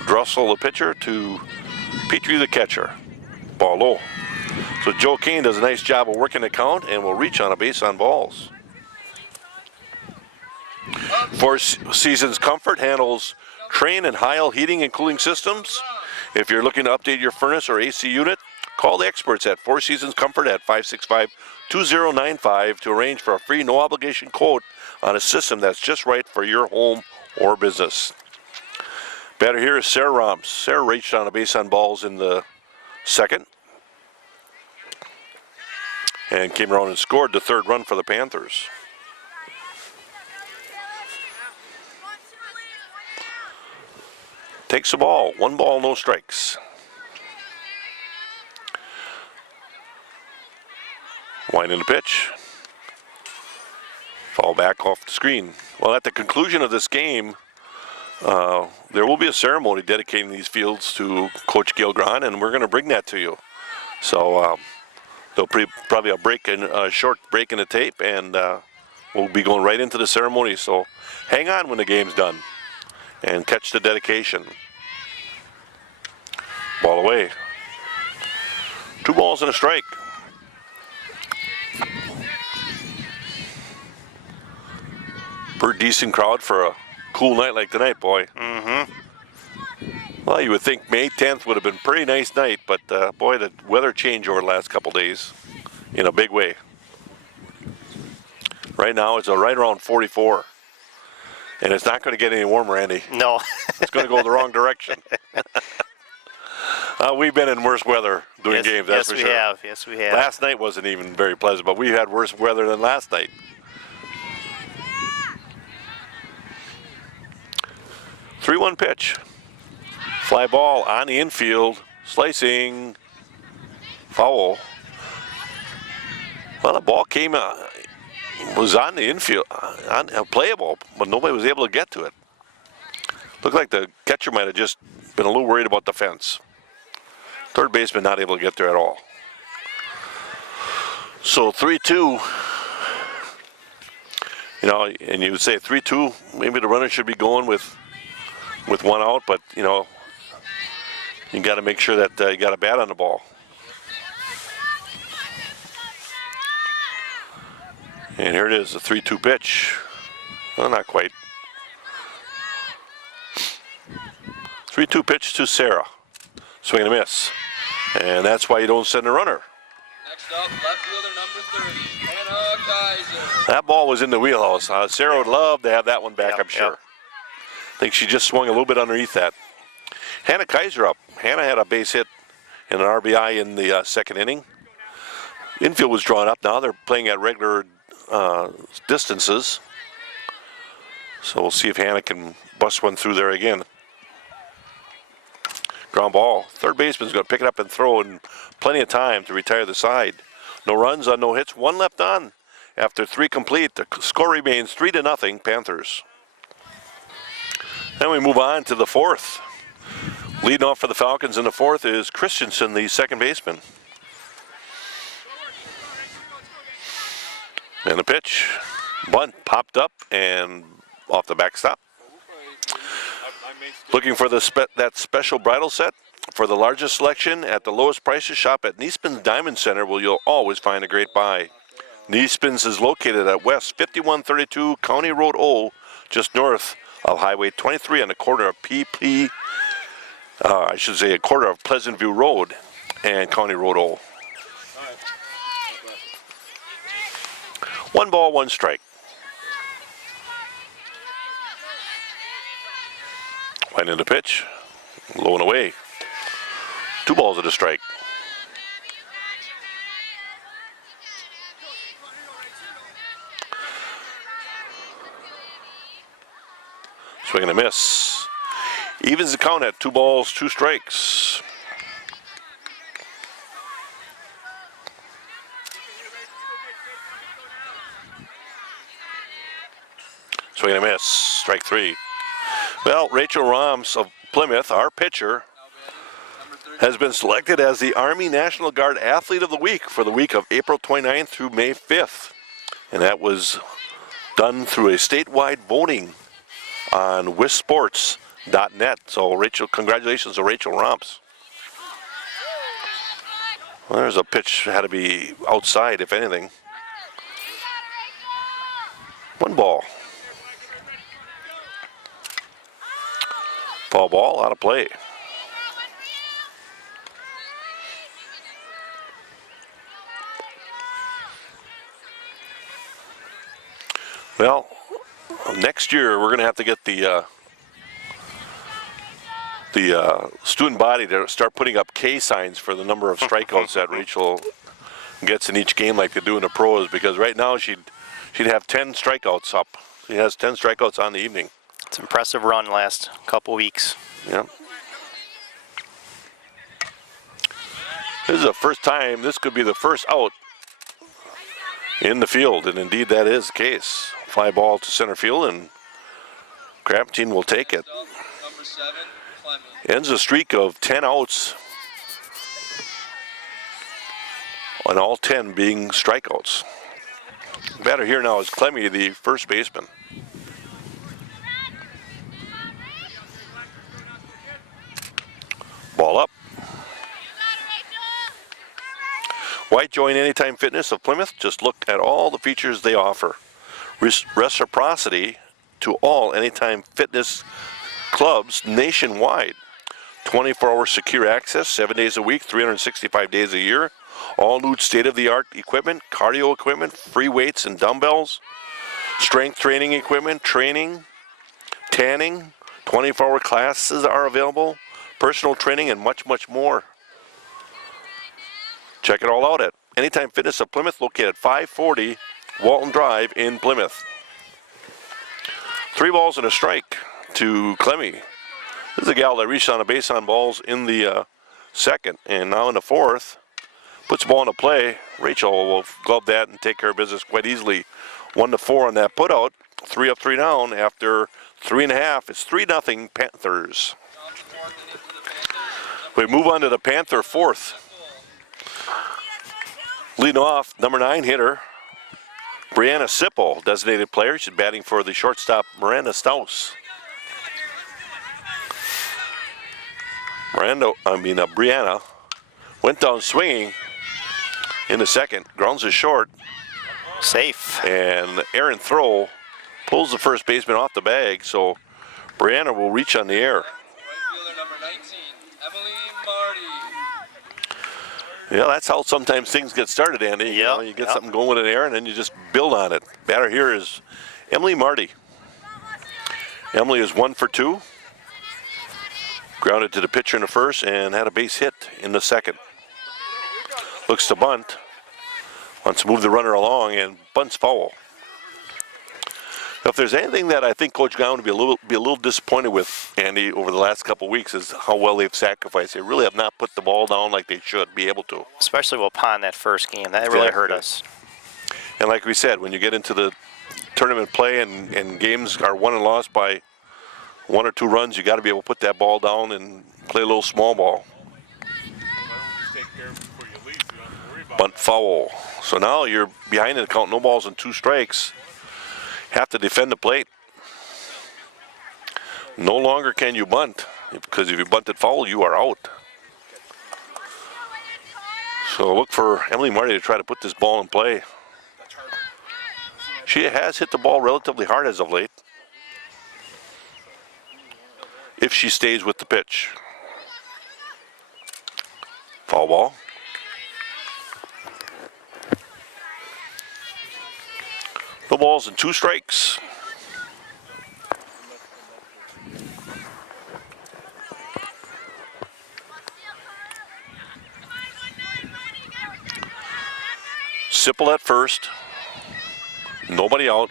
Drussel the pitcher to Petrie the catcher. Ball low. So Joe Kane does a nice job of working the count and will reach on a base on balls. Four Seasons Comfort handles Train and Heil heating and cooling systems. If you're looking to update your furnace or AC unit, call the experts at Four Seasons Comfort at 565-2095 to arrange for a free no obligation quote on a system that's just right for your home or business. Batter here is Sarah Roms. Sarah reached on a base on balls in the 2nd and came around and scored the 3rd run for the Panthers. Takes the ball, 1 ball, no strikes. Winding the pitch. Fall back off the screen. Well, at the conclusion of this game, there will be a ceremony dedicating these fields to Coach Gilgron, and we're going to bring that to you. So there'll probably a short break in the tape, and we'll be going right into the ceremony. So hang on when the game's done and catch the dedication. Ball away. 2 balls and a strike. Pretty decent crowd for a cool night like tonight, boy. Well, you would think May 10th would have been a pretty nice night, but boy, the weather changed over the last couple days in a big way. Right now, it's right around 44. And it's not going to get any warmer, Andy. No. It's going to go the wrong direction. We've been in worse weather doing games, that's for sure. Yes, we have. Last night wasn't even very pleasant, but we had worse weather than last night. 3-1 pitch. Fly ball on the infield. Slicing. Foul. Well, the ball was on the infield, playable, but nobody was able to get to it. Looked like the catcher might have just been a little worried about the fence. Third baseman not able to get there at all. So 3-2. You know, and you would say 3-2, maybe the runner should be going with 1 out, but you know, you got to make sure that you got a bat on the ball. And here it is, a 3-2 pitch. Well, not quite. 3-2 pitch to Sarah. Swing and a miss. And that's why you don't send a runner. Next up, left fielder number 30, Hannah Kaiser. That ball was in the wheelhouse. Sarah would love to have that one back, I'm sure. Yep. I think she just swung a little bit underneath that. Hannah Kaiser up. Hannah had a base hit and an RBI in the second inning. Infield was drawn up now. They're playing at regular distances. So we'll see if Hannah can bust one through there again. Ground ball. Third baseman's going to pick it up and throw in plenty of time to retire the side. No runs on no hits. 1 left on. After 3 complete, the score remains 3-0 Panthers. Then we move on to the 4th. Leading off for the Falcons in the 4th is Christensen, the second baseman. And the pitch. Bunt popped up and off the backstop. Looking for that special bridal set for the largest selection at the lowest prices. Shop at Neespan's Diamond Center, where you'll always find a great buy. Neespan's is located at West 5132 County Road O, just north of Highway 23 on the corner of a quarter of Pleasant View Road and County Road O. 1 ball, 1 strike. Right into pitch, low and away. 2 balls and a strike. Swing and a miss. Evens the count at 2 balls, 2 strikes. Swing and a miss. Strike 3. Well, Rachel Roms of Plymouth, our pitcher, has been selected as the Army National Guard Athlete of the Week for the week of April 29th through May 5th. And that was done through a statewide voting on wisports.net. So, Rachel, congratulations to Rachel Roms. Well, there's a pitch that had to be outside, if anything. 1 ball. Foul ball, out of play. Well, next year we're going to have to get the student body to start putting up K signs for the number of strikeouts that Rachel gets in each game like they do in the pros, because right now she'd have 10 strikeouts up. She has 10 strikeouts on the evening. It's an impressive run last couple weeks. Yeah. This is the first time, this could be the first out in the field, and indeed that is the case. Fly ball to center field, and Crampton will take it. Up, number 7, Clemmy. Ends a streak of 10 outs, and all 10 being strikeouts. Batter here now is Clemmy, the first baseman. Ball up. Why join Anytime Fitness of Plymouth? Just look at all the features they offer. Reciprocity to all Anytime Fitness clubs nationwide. 24-hour secure access, 7 days a week, 365 days a year. All new state-of-the-art equipment, cardio equipment, free weights and dumbbells, strength training equipment, training, tanning, 24-hour classes are available, personal training, and much, much more. Check it all out at Anytime Fitness of Plymouth, located at 540 Walton Drive in Plymouth. 3 balls and a strike to Clemmy. This is a gal that reached on a base on balls in the second, and now in the fourth, puts the ball into play. Rachel will glove that and take care of business quite easily. 1-4 on that put out. 3 up, 3 down after 3.5. It's 3-0 Panthers. We move on to the Panther fourth. Leading off, number 9 hitter, Brianna Sipple, designated player. She's batting for the shortstop, Miranda Staus. Brianna went down swinging in the second. Grounds is short. Safe. And Aaron Throw pulls the first baseman off the bag, so Brianna will reach on the air. Right fielder number 19, Emily Marty. Yeah, that's how sometimes things get started, Andy. You know, you get something going with an air, and then you just build on it. Batter here is Emily Marty. Emily is 1 for 2. Grounded to the pitcher in the first and had a base hit in the second. Looks to bunt. Wants to move the runner along and bunts foul. Now, if there's anything that I think Coach Gowan would be a little disappointed with, Andy, over the last couple of weeks is how well they've sacrificed. They really have not put the ball down like they should be able to. Especially upon that first game. That really hurt us. And like we said, when you get into the tournament play and games are won and lost by 1 or 2 runs, you got to be able to put that ball down and play a little small ball. Bunt foul. So now you're behind in the count, no balls and 2 strikes. Have to defend the plate. No longer can you bunt, because if you bunted foul, you are out. So look for Emily Marty to try to put this ball in play. She has hit the ball relatively hard as of late, if she stays with the pitch. Foul ball. No balls and 2 strikes. Sipple at first. Nobody out.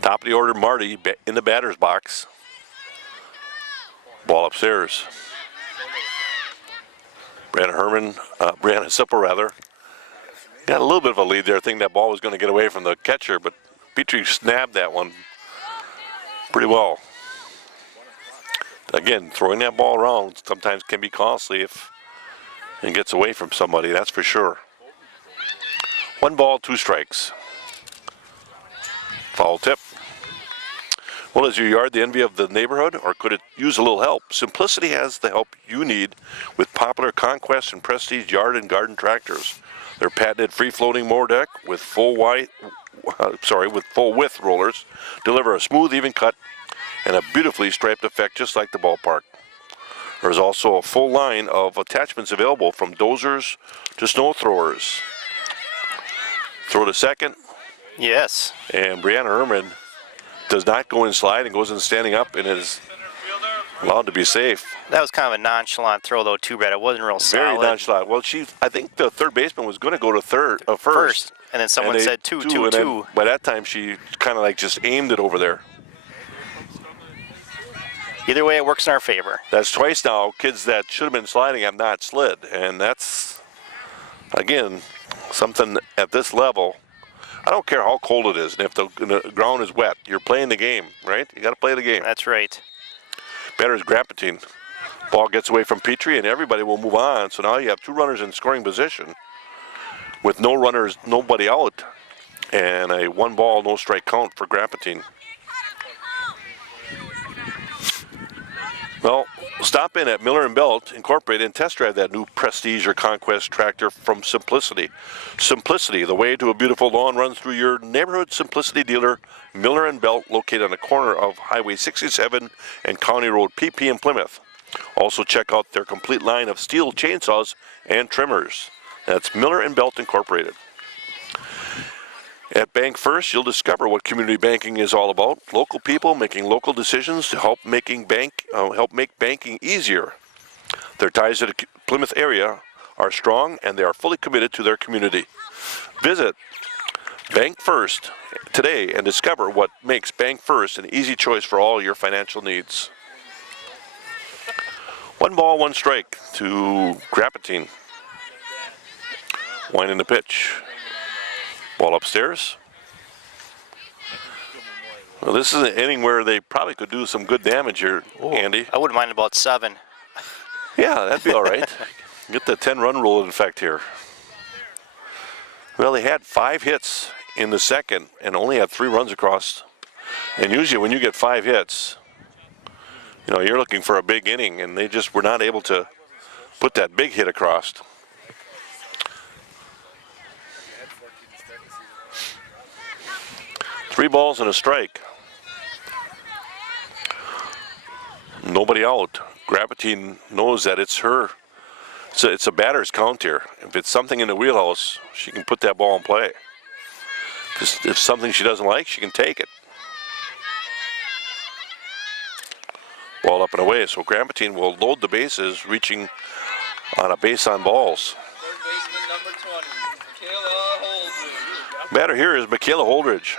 Top of the order, Marty in the batter's box. Ball upstairs. Brianna Sipple rather. Got a little bit of a lead there. I think that ball was going to get away from the catcher, but Petrie snapped that one pretty well. Again, throwing that ball around sometimes can be costly if it gets away from somebody, that's for sure. 1 ball, 2 strikes. Foul tip. Well, is your yard the envy of the neighborhood, or could it use a little help? Simplicity has the help you need with popular Conquest and Prestige yard and garden tractors. Their patented free-floating mower deck with full width rollers deliver a smooth, even cut and a beautifully striped effect, just like the ballpark. There's also a full line of attachments available, from dozers to snow throwers. Throw to second. Yes. And Brianna Herman does not go in slide and goes in standing up and is allowed to be safe. That was kind of a nonchalant throw, though, too bad. It wasn't real solid. Very nonchalant. Well, I think the third baseman was going to go to first. And then someone said 2-2-2. By that time, she kind of like just aimed it over there. Either way, it works in our favor. That's twice now. Kids that should have been sliding have not slid. And that's, again, something at this level I don't care how cold it is, and if the ground is wet, you're playing the game, right? You got to play the game. That's right. Batter is Grapatine. Ball gets away from Petrie, and everybody will move on. So now you have 2 runners in scoring position with no runners, nobody out, and a 1 ball, no strike count for Grapatine. Well, stop in at Miller & Belt Incorporated and test drive that new Prestige or Conquest tractor from Simplicity. Simplicity, the way to a beautiful lawn, runs through your neighborhood Simplicity dealer, Miller & Belt, located on the corner of Highway 67 and County Road PP in Plymouth. Also check out their complete line of steel chainsaws and trimmers. That's Miller & Belt Incorporated. At Bank First, you'll discover what community banking is all about. Local people making local decisions to help make banking easier. Their ties to the Plymouth area are strong, and they are fully committed to their community. Visit Bank First today and discover what makes Bank First an easy choice for all your financial needs. 1 ball, 1 strike to Grapatine. Winding the pitch. Ball upstairs. Well, this is an inning where they probably could do some good damage here, Andy. I wouldn't mind about 7. Yeah, that'd be all right. Get the 10-run rule in effect here. Well, they had 5 hits in the second and only had 3 runs across. And usually when you get 5 hits, you know, you're looking for a big inning, and they just were not able to put that big hit across. Three balls and a strike. Nobody out. Grapatine knows that it's her. It's a batter's count here. If it's something in the wheelhouse, she can put that ball in play. If something she doesn't like, she can take it. Ball up and away. So Grapatine will load the bases, reaching on a base on balls. Third baseman number 20, Michaela Holdridge. Batter here is Michaela Holdridge.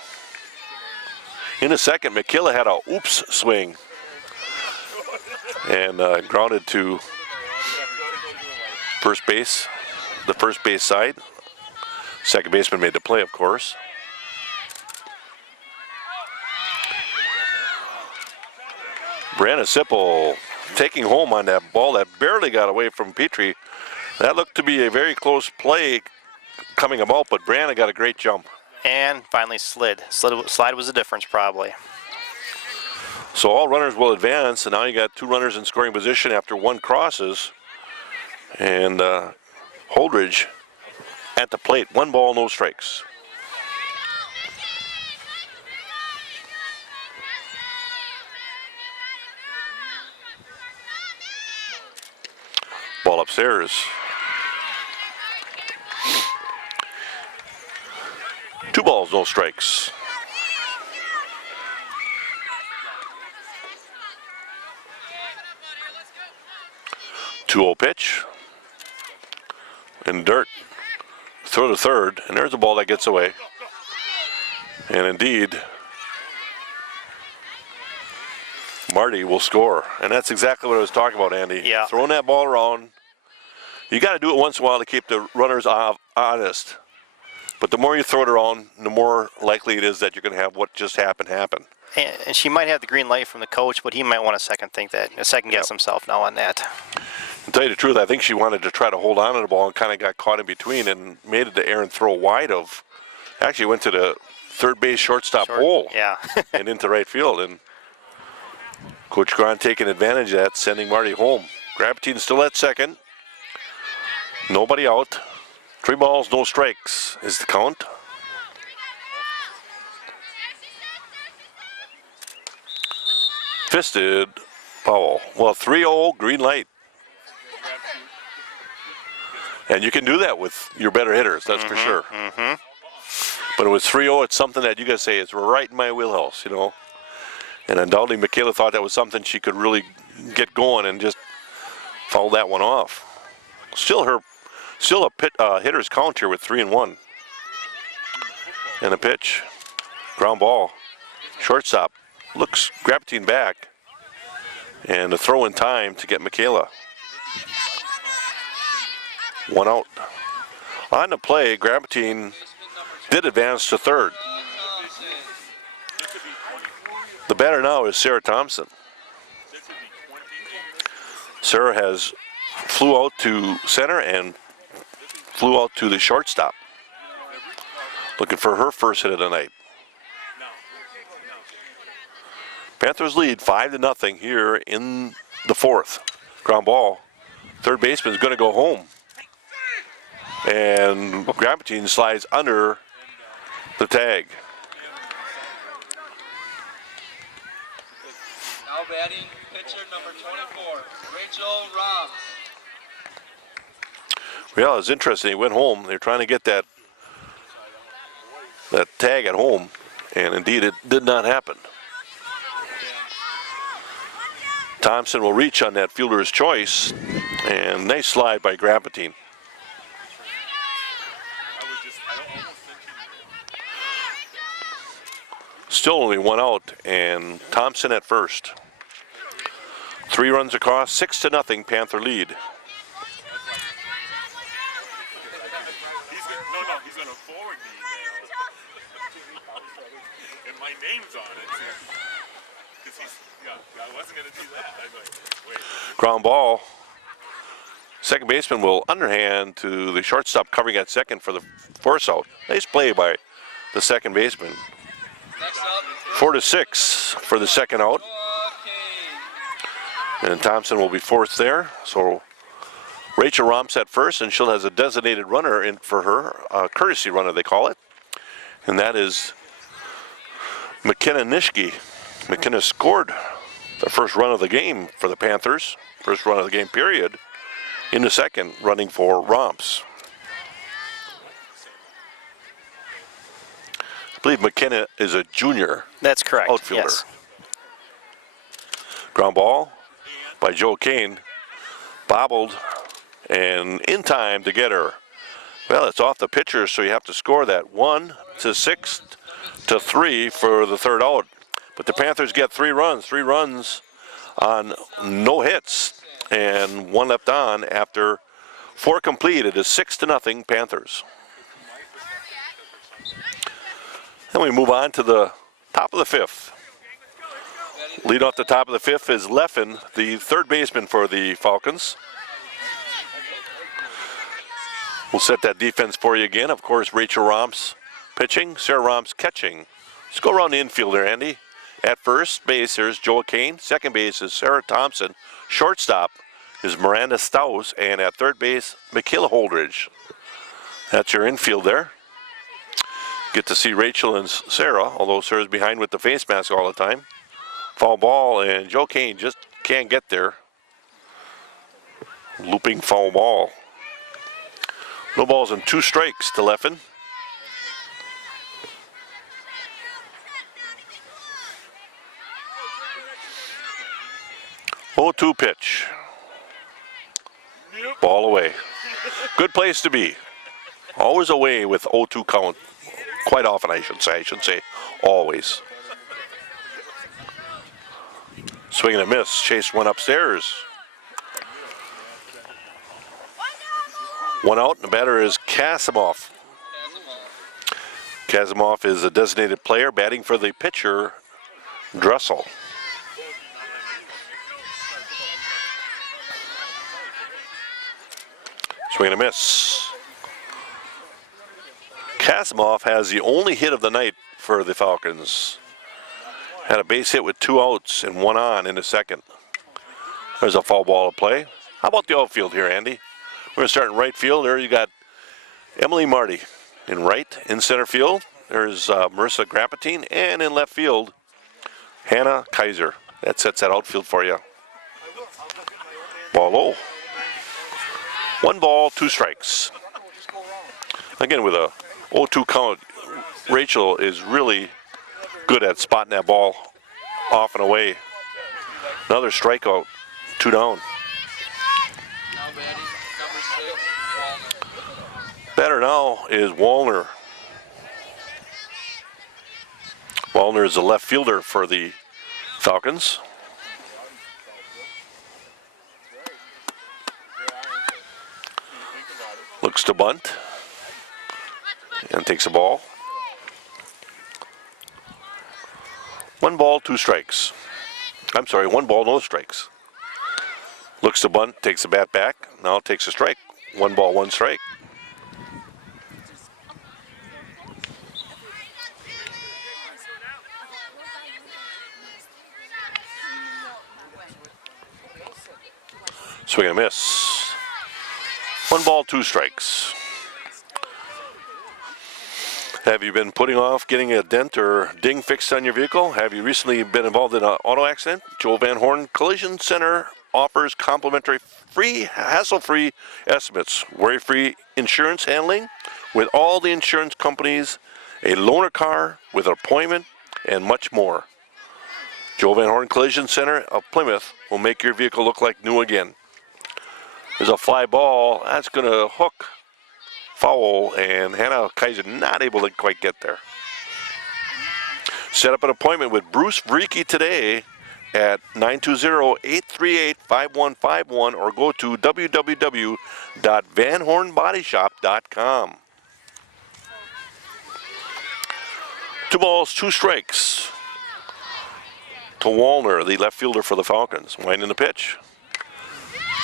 In the second, Michaela had a oops swing and grounded to first base, the first base side. Second baseman made the play, of course. Brianna Sipple taking home on that ball that barely got away from Petrie. That looked to be a very close play coming about, but Brianna got a great jump. And finally slid. Slide was the difference, probably. So all runners will advance, and now you got 2 runners in scoring position after 1 crosses. And Holdridge at the plate. 1 ball, no strikes. Ball upstairs. Two balls, no strikes. Two-0 pitch. In dirt. Throw to third, and there's a ball that gets away. And indeed, Marty will score. And that's exactly what I was talking about, Andy. Yeah. Throwing that ball around. You got to do it once in a while to keep the runners honest. But the more you throw it around, the more likely it is that you're going to have what just happened happen. And she might have the green light from the coach, but he might want to second guess himself now on that. To tell you the truth, I think she wanted to try to hold on to the ball and kind of got caught in between and made it the errant throw wide of. Actually went to the third base shortstop hole. Yeah. And into right field. And Coach Grant taking advantage of that, sending Marty home. Grapatine still at second. Nobody out. 3 balls, no strikes is the count. Fisted foul. Well, 3-0, green light. And you can do that with your better hitters, that's for sure. But it was 3-0, it's something that you guys say is right in my wheelhouse, you know. And undoubtedly, Michaela thought that was something she could really get going and just foul that one off. Still a hitter's count here with 3-1. And a pitch. Ground ball. Shortstop. Looks Grapatine back. And a throw in time to get Michaela. 1 out. On the play, Grapatine did advance to third. Thompson. The batter now is Sarah Thompson. Sarah has flew out to center and flew out to the shortstop. Looking for her first hit of the night. Panthers lead 5-0 here in the fourth. Ground ball. Third baseman is going to go home. And Grapatine slides under the tag. Now batting pitcher number 24, Rachel Roms. Well, it's interesting. He went home. They're trying to get that tag at home, and indeed it did not happen. Thompson will reach on that fielder's choice, and nice slide by Grapatine. Still only one out, and Thompson at first. 3 runs across, 6-0 Panther lead. He's gonna forward me now. And my name's on it. Because I wasn't gonna do that. I was like, wait. Ground ball. Second baseman will underhand to the shortstop covering at second for the force out. Nice play by the second baseman. Next up, 4-6 for the second out. okay. And Thompson will be fourth there. So Rachel Roms at first, and she'll has a designated runner in for her, a courtesy runner they call it. And that is McKenna Nishke. McKenna scored the first run of the game for the Panthers, first run of the game period, in the second, running for Roms. I believe McKenna is a junior That's correct. outfielder. Yes. Ground ball by Joe Kane, bobbled and in time to get her. Well, it's off the pitcher, so you have to score that 1-6-3 for the third out. But the Panthers get 3 runs on no hits, and 1 left on after 4 complete. It is 6-0 Panthers. Then we move on to the top of the 5th. Lead off the top of the 5th is Leffen, the third baseman for the Falcons. We'll set that defense for you again. Of course, Rachel Roms pitching, Sarah Roms catching. Let's go around the infield there, Andy. At first base, there's Joa Kane. Second base is Sarah Thompson. Shortstop is Miranda Staus. And at third base, Michaela Holdridge. That's your infield there. Get to see Rachel and Sarah, although Sarah's behind with the face mask all the time. Foul ball, and Joe Kane just can't get there. Looping foul ball. No balls and 2 strikes to Leffen. Oh, 2 pitch. Ball away. Good place to be. Always away with 0-2 count. Quite often, I should say. I should say always. Swing and a miss. Chase one upstairs. 1 out, and the batter is Kasimov. Kasimov is a designated player batting for the pitcher, Dressel. Swing and a miss. Kasimov has the only hit of the night for the Falcons. Had a base hit with 2 outs and 1 on in the second. There's a foul ball to play. How about the outfield here, Andy? We're going to start in right field. There you got Emily Marty in right. In center field, there's Marissa Grapatine. And in left field, Hannah Kaiser. That sets that outfield for you. Ball low. 1 ball, 2 strikes. Again, with a 0-2 count, Rachel is really good at spotting that ball off and away. Another strikeout, 2 down. Now batting number 6, Walner. Batter now is Wallner. Wallner is a left fielder for the Falcons. Looks to bunt and takes a ball. 1 ball, 2 strikes. I'm sorry, 1 ball, no strikes. Looks to bunt, takes the bat back, now takes a strike. 1 ball, 1 strike. Swing and a miss. 1 ball, 2 strikes. Have you been putting off getting a dent or ding fixed on your vehicle? Have you recently been involved in an auto accident? Joe Van Horn Collision Center offers complimentary, free, hassle-free estimates, worry-free insurance handling with all the insurance companies, a loaner car with an appointment, and much more. Joe Van Horn Collision Center of Plymouth will make your vehicle look like new again. There's a fly ball. That's going to hook foul, and Hannah Kaiser not able to quite get there. Set up an appointment with Bruce Vreeke today at 920-838-5151 or go to www.vanhornbodyshop.com. 2 balls, 2 strikes to Wallner, the left fielder for the Falcons. Winding the pitch.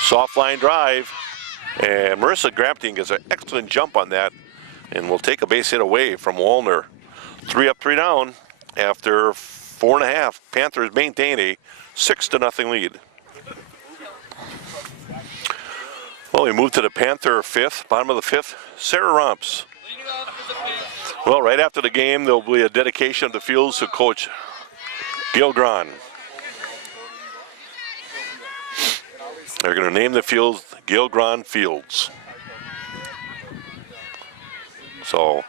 Soft line drive, and Marissa Grapting gets an excellent jump on that and will take a base hit away from Wallner. 3 up, 3 down after 4.5. Panthers maintain a 6-0 lead. Well, we move to the Panther 5th, bottom of the 5th, Sarah Romps. Leading off for the Panthers. Well, right after the game, there'll be a dedication of the fields to Coach Gail Grahn. They're going to name the fields Gail Grahn Fields. So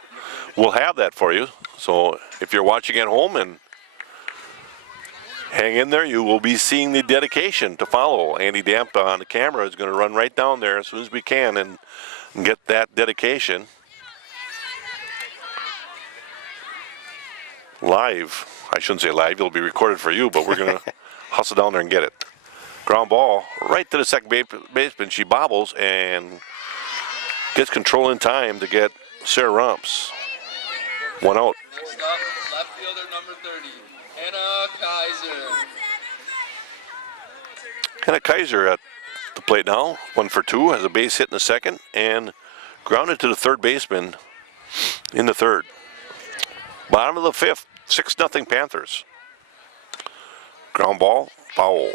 we'll have that for you. So if you're watching at home and hang in there, you will be seeing the dedication to follow. Andy Damp on the camera is going to run right down there as soon as we can and get that dedication. Live. I shouldn't say live, it'll be recorded for you, but we're going to hustle down there and get it. Ground ball right to the second baseman. She bobbles and gets control in time to get Sarah Romps. 1 out. Next up, left fielder number 30, Hannah Kaiser. Hannah Kaiser at the plate now. 1 for 2, has a base hit in the second and grounded to the third baseman in the third. Bottom of the 5th, 6-0 Panthers. Ground ball, foul.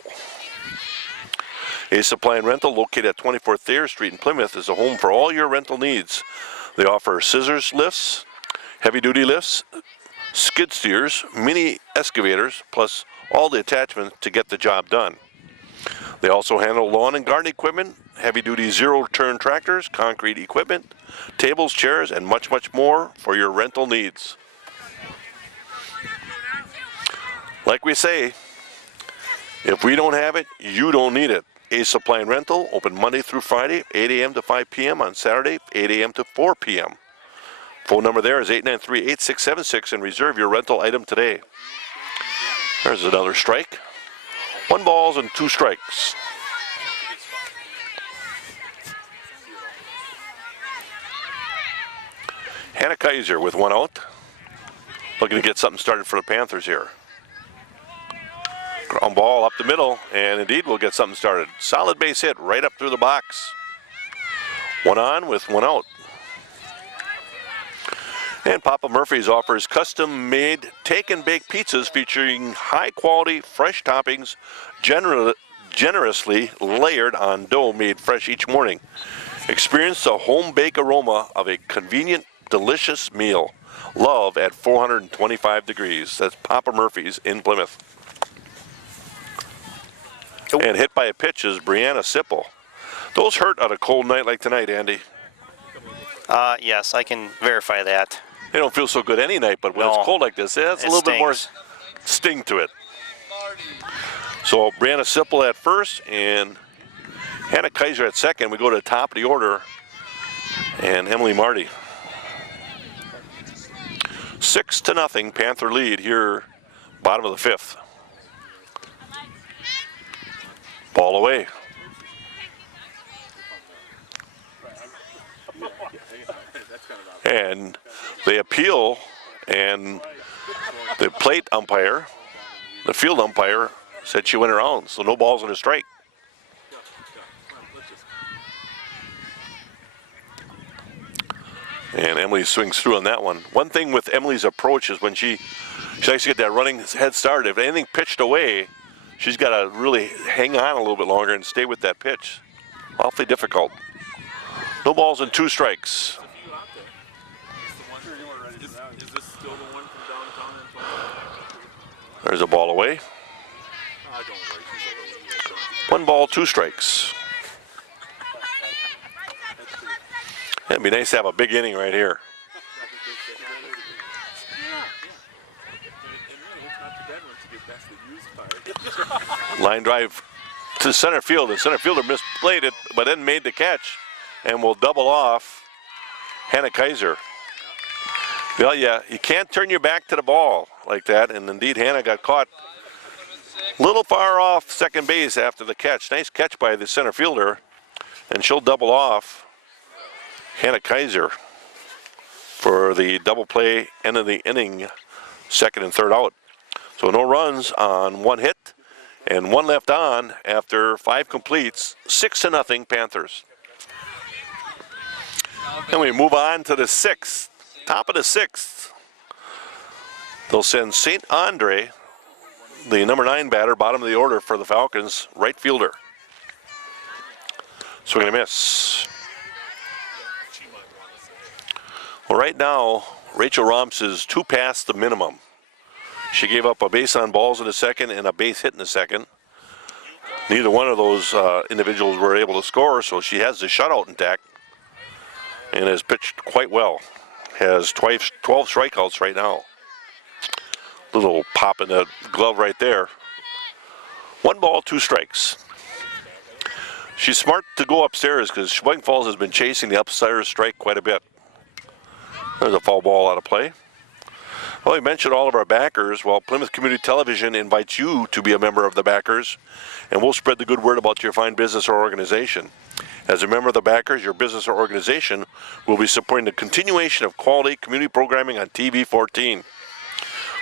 Ace Supply and Rental, located at 24th Thayer Street in Plymouth, is a home for all your rental needs. They offer scissors lifts, heavy-duty lifts, skid steers, mini excavators, plus all the attachments to get the job done. They also handle lawn and garden equipment, heavy-duty zero-turn tractors, concrete equipment, tables, chairs, and much, much more for your rental needs. Like we say, if we don't have it, you don't need it. Ace Supply and Rental, open Monday through Friday, 8 a.m. to 5 p.m. on Saturday, 8 a.m. to 4 p.m. Phone number there is 893-8676 and reserve your rental item today. There's another strike. 1 ball and 2 strikes. Hannah Kaiser with 1 out. Looking to get something started for the Panthers here. Ground ball up the middle, and indeed we'll get something started. Solid base hit right up through the box. 1 on with 1 out. And Papa Murphy's offers custom-made take-and-bake pizzas featuring high-quality, fresh toppings, generously layered on dough made fresh each morning. Experience the home-bake aroma of a convenient, delicious meal. Love at 425 degrees. That's Papa Murphy's in Plymouth. And hit by a pitch is Brianna Sipple. Those hurt on a cold night like tonight, Andy. Yes, I can verify that. They don't feel so good any night, but when No. it's cold like this, it's a It little bit more stings. sting to it. Marty. So Brianna Sipple at first and Hannah Kaiser at second. We go to the top of the order and Emily Marty. 6-0 Panther lead here, bottom of the 5th. Ball away. And they appeal, and the plate umpire the field umpire said she went around, so no balls and a strike. And Emily swings through on that one. One thing with Emily's approach is when she likes to get that running head start. If anything pitched away, she's got to really hang on a little bit longer and stay with that pitch. Awfully difficult. No balls and 2 strikes. Is this still the one from downtown, Antonio? There's a ball away. Oh, don't worry. She's a little 1 ball, 2 strikes. It'd be nice to have a big inning right here. Line drive to center field. The center fielder misplayed it, but then made the catch and will double off Hannah Kaiser. Well, yeah, you can't turn your back to the ball like that, and indeed Hannah got caught a little far off second base after the catch. Nice catch by the center fielder, and she'll double off Hannah Kaiser for the double play end of the inning, 2nd and 3rd out. So no runs on 1 hit and 1 left on after 5 completes, 6-0 Panthers. And we move on to the 6th, top of the 6th. They'll send St. Andre, the number 9 batter, bottom of the order for the Falcons, right fielder. Swing and a miss. Well, right now, Rachel Romps is 2 past the minimum. She gave up a base on balls in the 2nd and a base hit in the 2nd. Neither one of those individuals were able to score, so she has the shutout intact and has pitched quite well. Has 12 strikeouts right now. Little pop in the glove right there. 1 ball, 2 strikes. She's smart to go upstairs because Sheboygan Falls has been chasing the upstairs strike quite a bit. There's a foul ball out of play. Well, we mentioned all of our backers. Well, Plymouth Community Television invites you to be a member of the backers, and we'll spread the good word about your fine business or organization. As a member of the backers, your business or organization will be supporting the continuation of quality community programming on TV 14.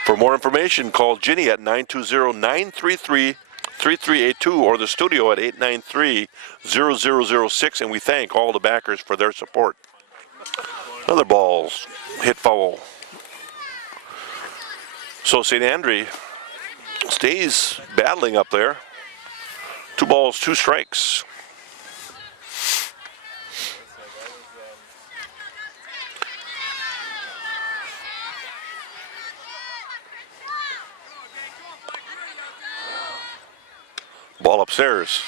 For more information, call Ginny at 920-933-3382 or the studio at 893-0006, and we thank all the backers for their support. Another ball's hit foul. So St. Andre stays battling up there. 2 balls, 2 strikes. Ball upstairs.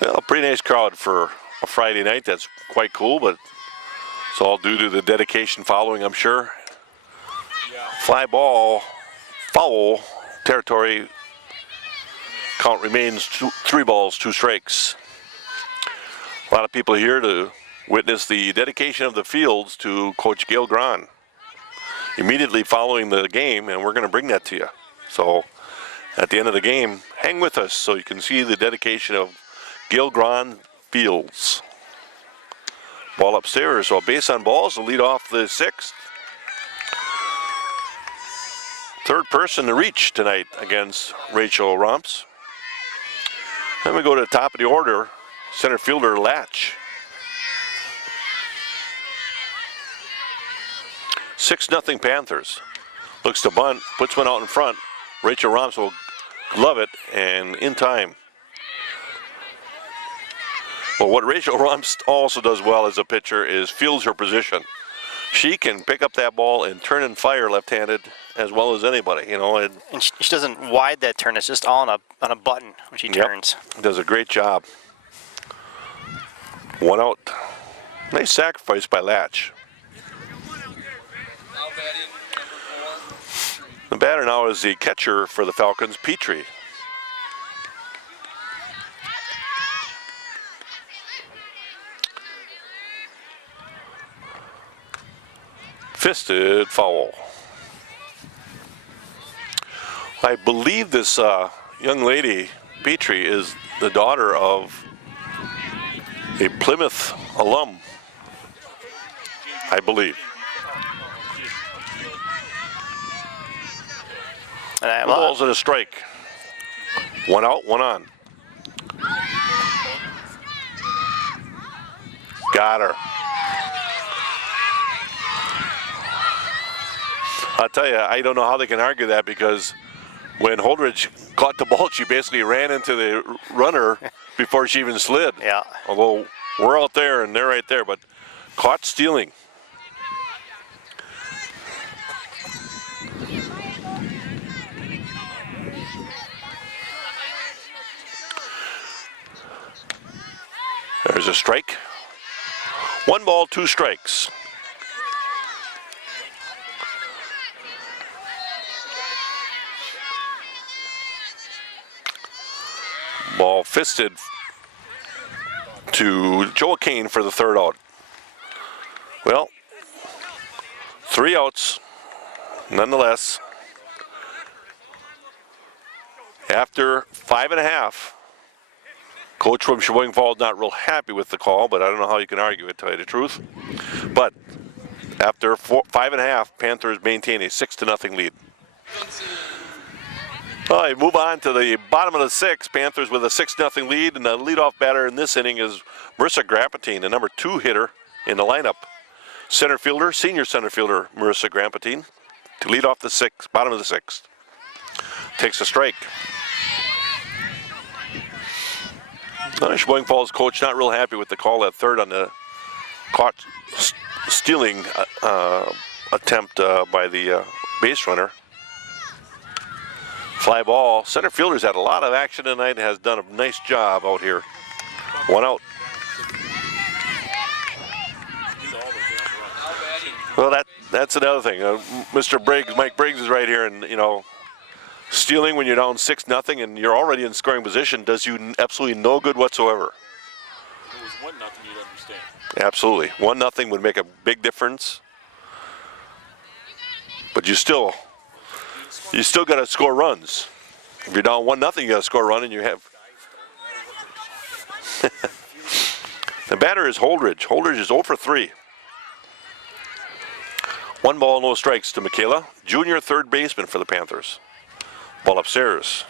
Well, pretty nice crowd for a Friday night. That's quite cool, but it's all due to the dedication following, I'm sure. Fly ball, foul, territory. Count remains 3 balls, 2 strikes. A lot of people here to witness the dedication of the fields to Coach Gail Grahn immediately following the game, and we're going to bring that to you. So at the end of the game, hang with us so you can see the dedication of Gail Grahn Fields. Ball upstairs, so a base on balls to lead off the 6th. 3rd person to reach tonight against Rachel Romps. Then we go to the top of the order, center fielder Latch. 6-0 Panthers. Looks to bunt, puts one out in front. Rachel Romps will glove it, and in time. Well, what Rachel Romps also does well as a pitcher is fields her position. She can pick up that ball and turn and fire left-handed as well as anybody, you know. And she doesn't wide that turn. It's just all on a button when she turns. Does a great job. 1 out. Nice sacrifice by Latch. Now batting number 4. The batter now is the catcher for the Falcons, Petrie. Fisted foul. I believe this young lady, Petrie, is the daughter of a Plymouth alum, I believe. And Two balls and a strike. One out, one on. Got her. I'll tell you, I don't know how they can argue that, because when Holdridge caught the ball, she basically ran into the runner before she even slid. Yeah. Although we're out there and they're right there, but caught stealing. There's a strike. One ball, two strikes. Ball fisted to Joe Kane for the third out. Well, 3 outs nonetheless. After 5.5, coach from Sheboygan Falls not real happy with the call, but I don't know how you can argue it, to tell you the truth. But after 5.5, Panthers maintain a 6-0 lead. All right, move on to the bottom of the 6th. Panthers with a 6-0 lead, and the leadoff batter in this inning is Marissa Grampatine, the number 2 hitter in the lineup. Center fielder, senior center fielder Marissa Grampatine, to lead off the 6th, bottom of the 6th. Takes a strike. Sheboygan Falls coach not real happy with the call at third on the caught stealing attempt by the base runner. Fly ball. Center fielder's had a lot of action tonight and has done a nice job out here. 1 out. Well, that's another thing. Mr. Briggs, Mike Briggs is right here, and you know, stealing when you're down 6-0 and you're already in scoring position does you absolutely no good whatsoever. If it was 1-0, you'd understand. Absolutely. 1-0 would make a big difference. But you still got to score runs. If you're down 1-0, you got to score a run, and you have. The batter is Holdridge. Holdridge is 0 for 3. 1 ball, no strikes to Michaela, junior third baseman for the Panthers. Ball upstairs.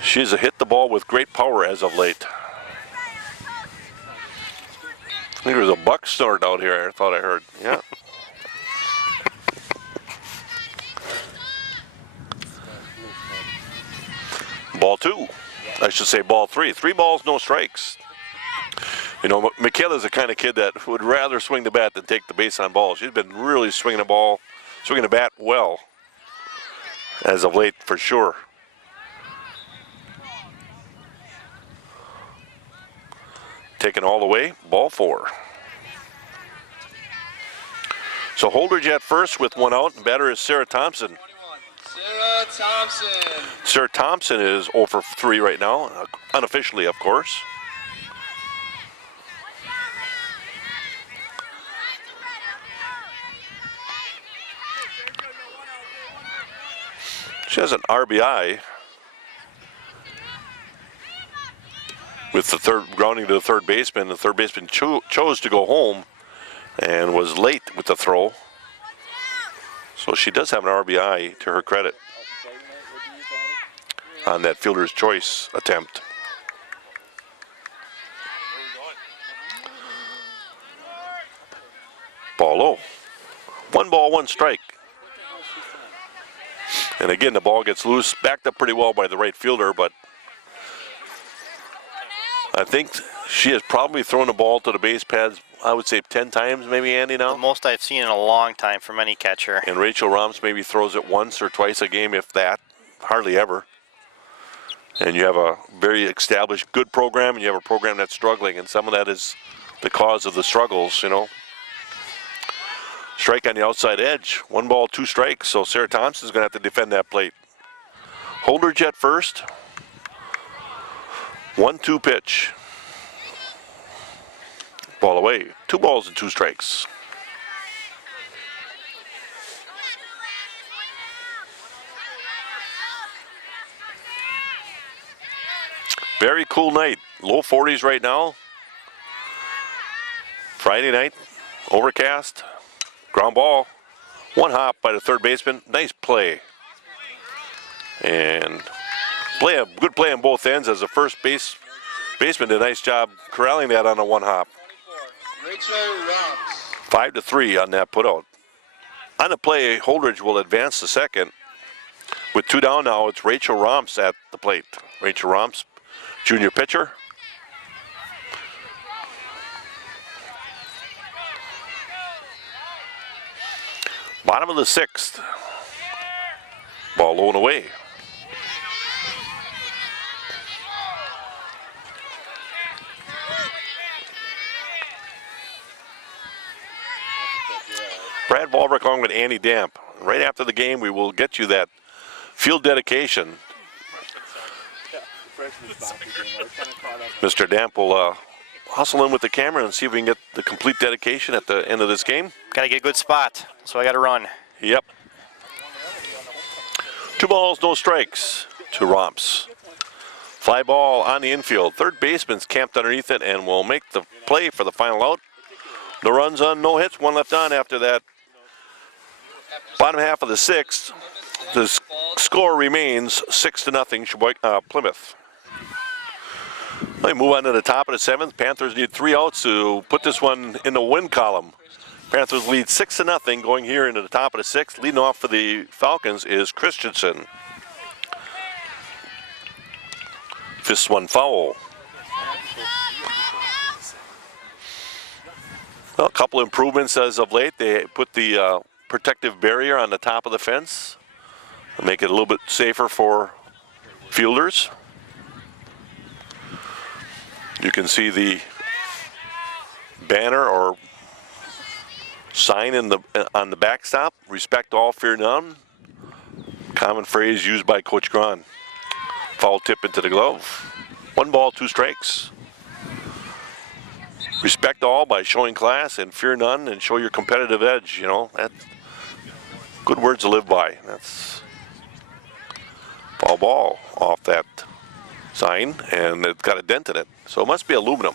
She's hit the ball with great power as of late. I think there was a buck snort out here, I thought I heard. Yeah. Ball 2. I should say ball 3. 3 balls, no strikes. You know, Michaela's the kind of kid that would rather swing the bat than take the base on ball. She's been really swinging the bat well as of late, for sure. Taken all the way, ball 4. So Holdridge at first with 1 out, and batter is Sarah Thompson. Sarah Thompson. Sarah Thompson is 0 for 3 right now, unofficially, of course. She has an RBI with the third grounding to the third baseman. The third baseman chose to go home and was late with the throw. So she does have an RBI to her credit on that fielder's choice attempt. Ball low. 1 ball, 1 strike. And again, the ball gets loose, backed up pretty well by the right fielder, but I think she has probably thrown the ball to the base pads, I would say 10 times maybe, Andy, now. The most I've seen in a long time from any catcher. And Rachel Roms maybe throws it once or twice a game, if that, hardly ever. And you have a very established good program, and you have a program that's struggling, and some of that is the cause of the struggles, you know. Strike on the outside edge. 1 ball, 2 strikes, so Sarah Thompson's going to have to defend that plate. Holdridge at first. 1-2 pitch. Ball away. 2 balls and 2 strikes. Very cool night. Low 40s right now. Friday night. Overcast. Ground ball. One hop by the third baseman. Nice play. And good play on both ends as the first baseman did a nice job corralling that on a one hop. 24. Rachel Roms. 5-3 on that putout. On the play, Holdridge will advance to second. With 2 down now, it's Rachel Roms at the plate. Rachel Roms, junior pitcher. Bottom of the 6th. Ball low and away. Brad Volbrick along with Andy Damp. Right after the game, we will get you that field dedication. Mr. Damp will hustle in with the camera and see if we can get the complete dedication at the end of this game. Got to get a good spot, so I got to run. Yep. 2 balls, no strikes to Romps. Fly ball on the infield. Third baseman's camped underneath it and will make the play for the final out. No runs on, no hits, 1 left on after that. Bottom half of the 6th, the score remains 6-0 Sheboygan, Plymouth. Let me move on to the top of the 7th. Panthers need 3 outs to put this one in the win column. Panthers lead 6-0 going here into the top of the 6th. Leading off for the Falcons is Christensen. This one foul. Well, a couple improvements as of late. They put the protective barrier on the top of the fence to make it a little bit safer for fielders. You can see the banner or sign on the backstop. Respect all, fear none. Common phrase used by Coach Grahn. Foul tip into the glove. 1 ball, 2 strikes. Respect all by showing class and fear none and show your competitive edge. You know, that's good words to live by. That's foul ball off that sign, and it's got a dent in it. So it must be aluminum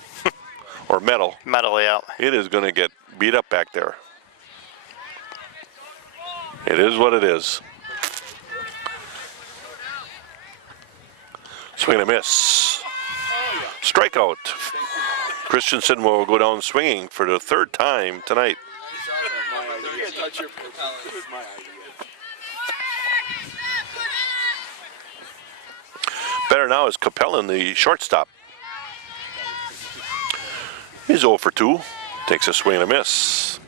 or metal. Metal, yeah. It is going to get beat up back there. It is what it is. Swing and a miss. Strikeout. Christensen will go down swinging for the 3rd time tonight. Better now is Capellan, the shortstop. He's 0 for 2. Takes a swing and a miss.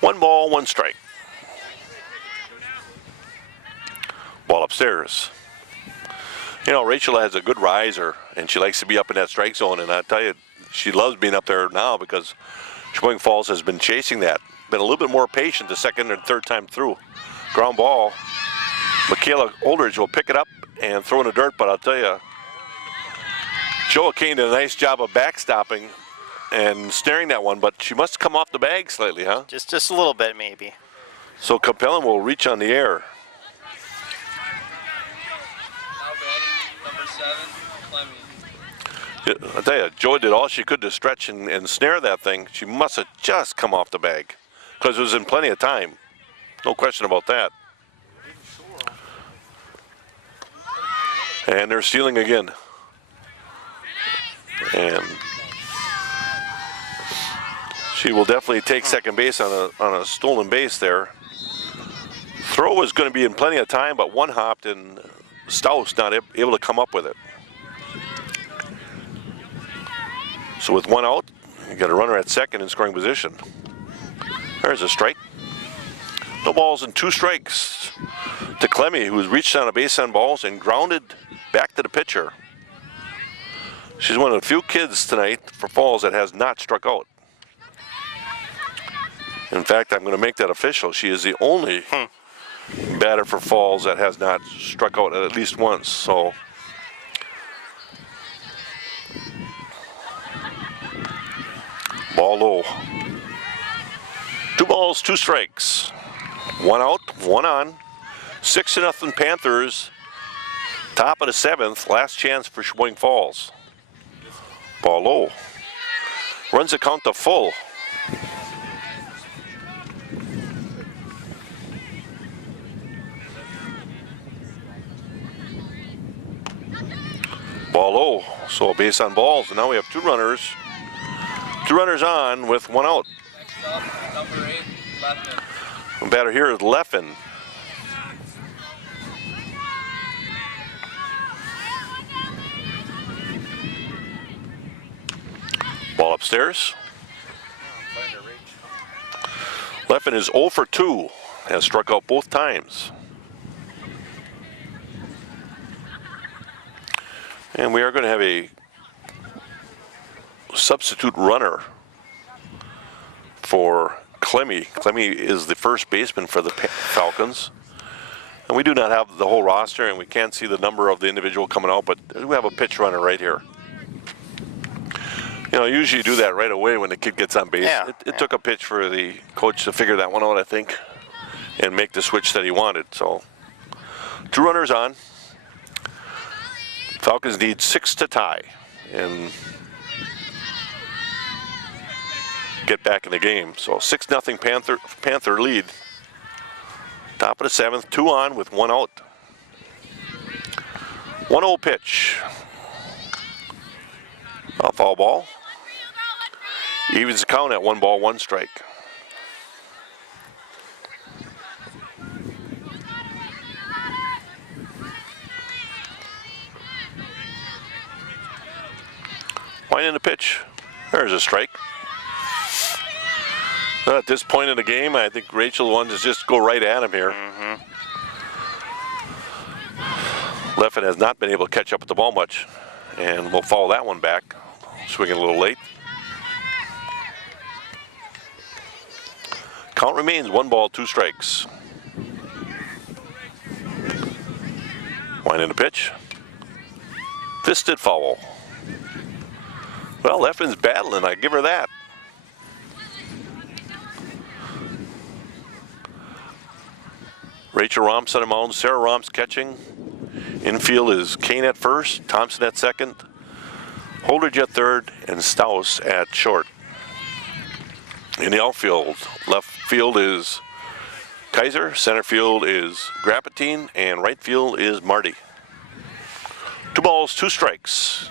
One ball, 1 strike. Ball upstairs. You know, Rachel has a good riser, and she likes to be up in that strike zone, and I tell you, she loves being up there now because Sheboygan Falls has been chasing that. Been a little bit more patient the 2nd and 3rd time through. Ground ball. Michaela Holdridge will pick it up and throw in the dirt, but I'll tell you, Joa Kane did a nice job of backstopping and snaring that one, but she must come off the bag slightly, huh? Just a little bit, maybe. So Capellan will reach on the air. Now batting number 7, Clemmy. I tell you, Joa did all she could to stretch and snare that thing. She must have just come off the bag because it was in plenty of time. No question about that. And they're stealing again. And she will definitely take second base on a stolen base there. Throw was going to be in plenty of time, but one hopped and Staus not able to come up with it. So with 1 out, you got a runner at second in scoring position. There's a strike. No balls and 2 strikes to Clemmy, who's reached on a base on balls and grounded back to the pitcher. She's one of the few kids tonight for Falls that has not struck out. In fact, I'm going to make that official. She is the only batter for Falls that has not struck out at least once. So ball Ball low. 2 balls, 2 strikes. 1 out, 1 on. 6-0 Panthers. Top of the 7th. Last chance for Sheboygan Falls. Ball low. Runs the count to full. Ball low. So a base on balls. And now we have 2 runners. 2 runners on with 1 out. Next up, number 8, Leffen. The batter here is Leffen. Ball upstairs. Leffen is 0 for 2. Has struck out both times. And we are going to have a substitute runner for Clemmy. Clemmy is the first baseman for the Falcons. And we do not have the whole roster, and we can't see the number of the individual coming out, but we have a pitch runner right here. You know, usually you do that right away when the kid gets on base. Yeah, It took a pitch for the coach to figure that one out, I think, and make the switch that he wanted. So, 2 runners on. Falcons need 6 to tie and get back in the game. So 6-0 Panther lead. Top of the 7th, 2 on with 1 out. 1-0 pitch. A foul ball. Evens the count at 1 ball, 1 strike. Winding the pitch. There's a strike. But at this point in the game, I think Rachel wanted to just go right at him here. Leffen has not been able to catch up with the ball much, and we'll follow that one back. Swinging a little late. Count remains 1 ball, 2 strikes. Winding the pitch. Fisted foul. Well, Leffen's battling, I give her that. Rachel Romps on the mound, Sarah Romps catching. Infield is Kane at first, Thompson at second, Holdridge at third, and Staus at short. In the outfield, left field is Kaiser, center field is Grapatine, and right field is Marty. 2 balls, 2 strikes.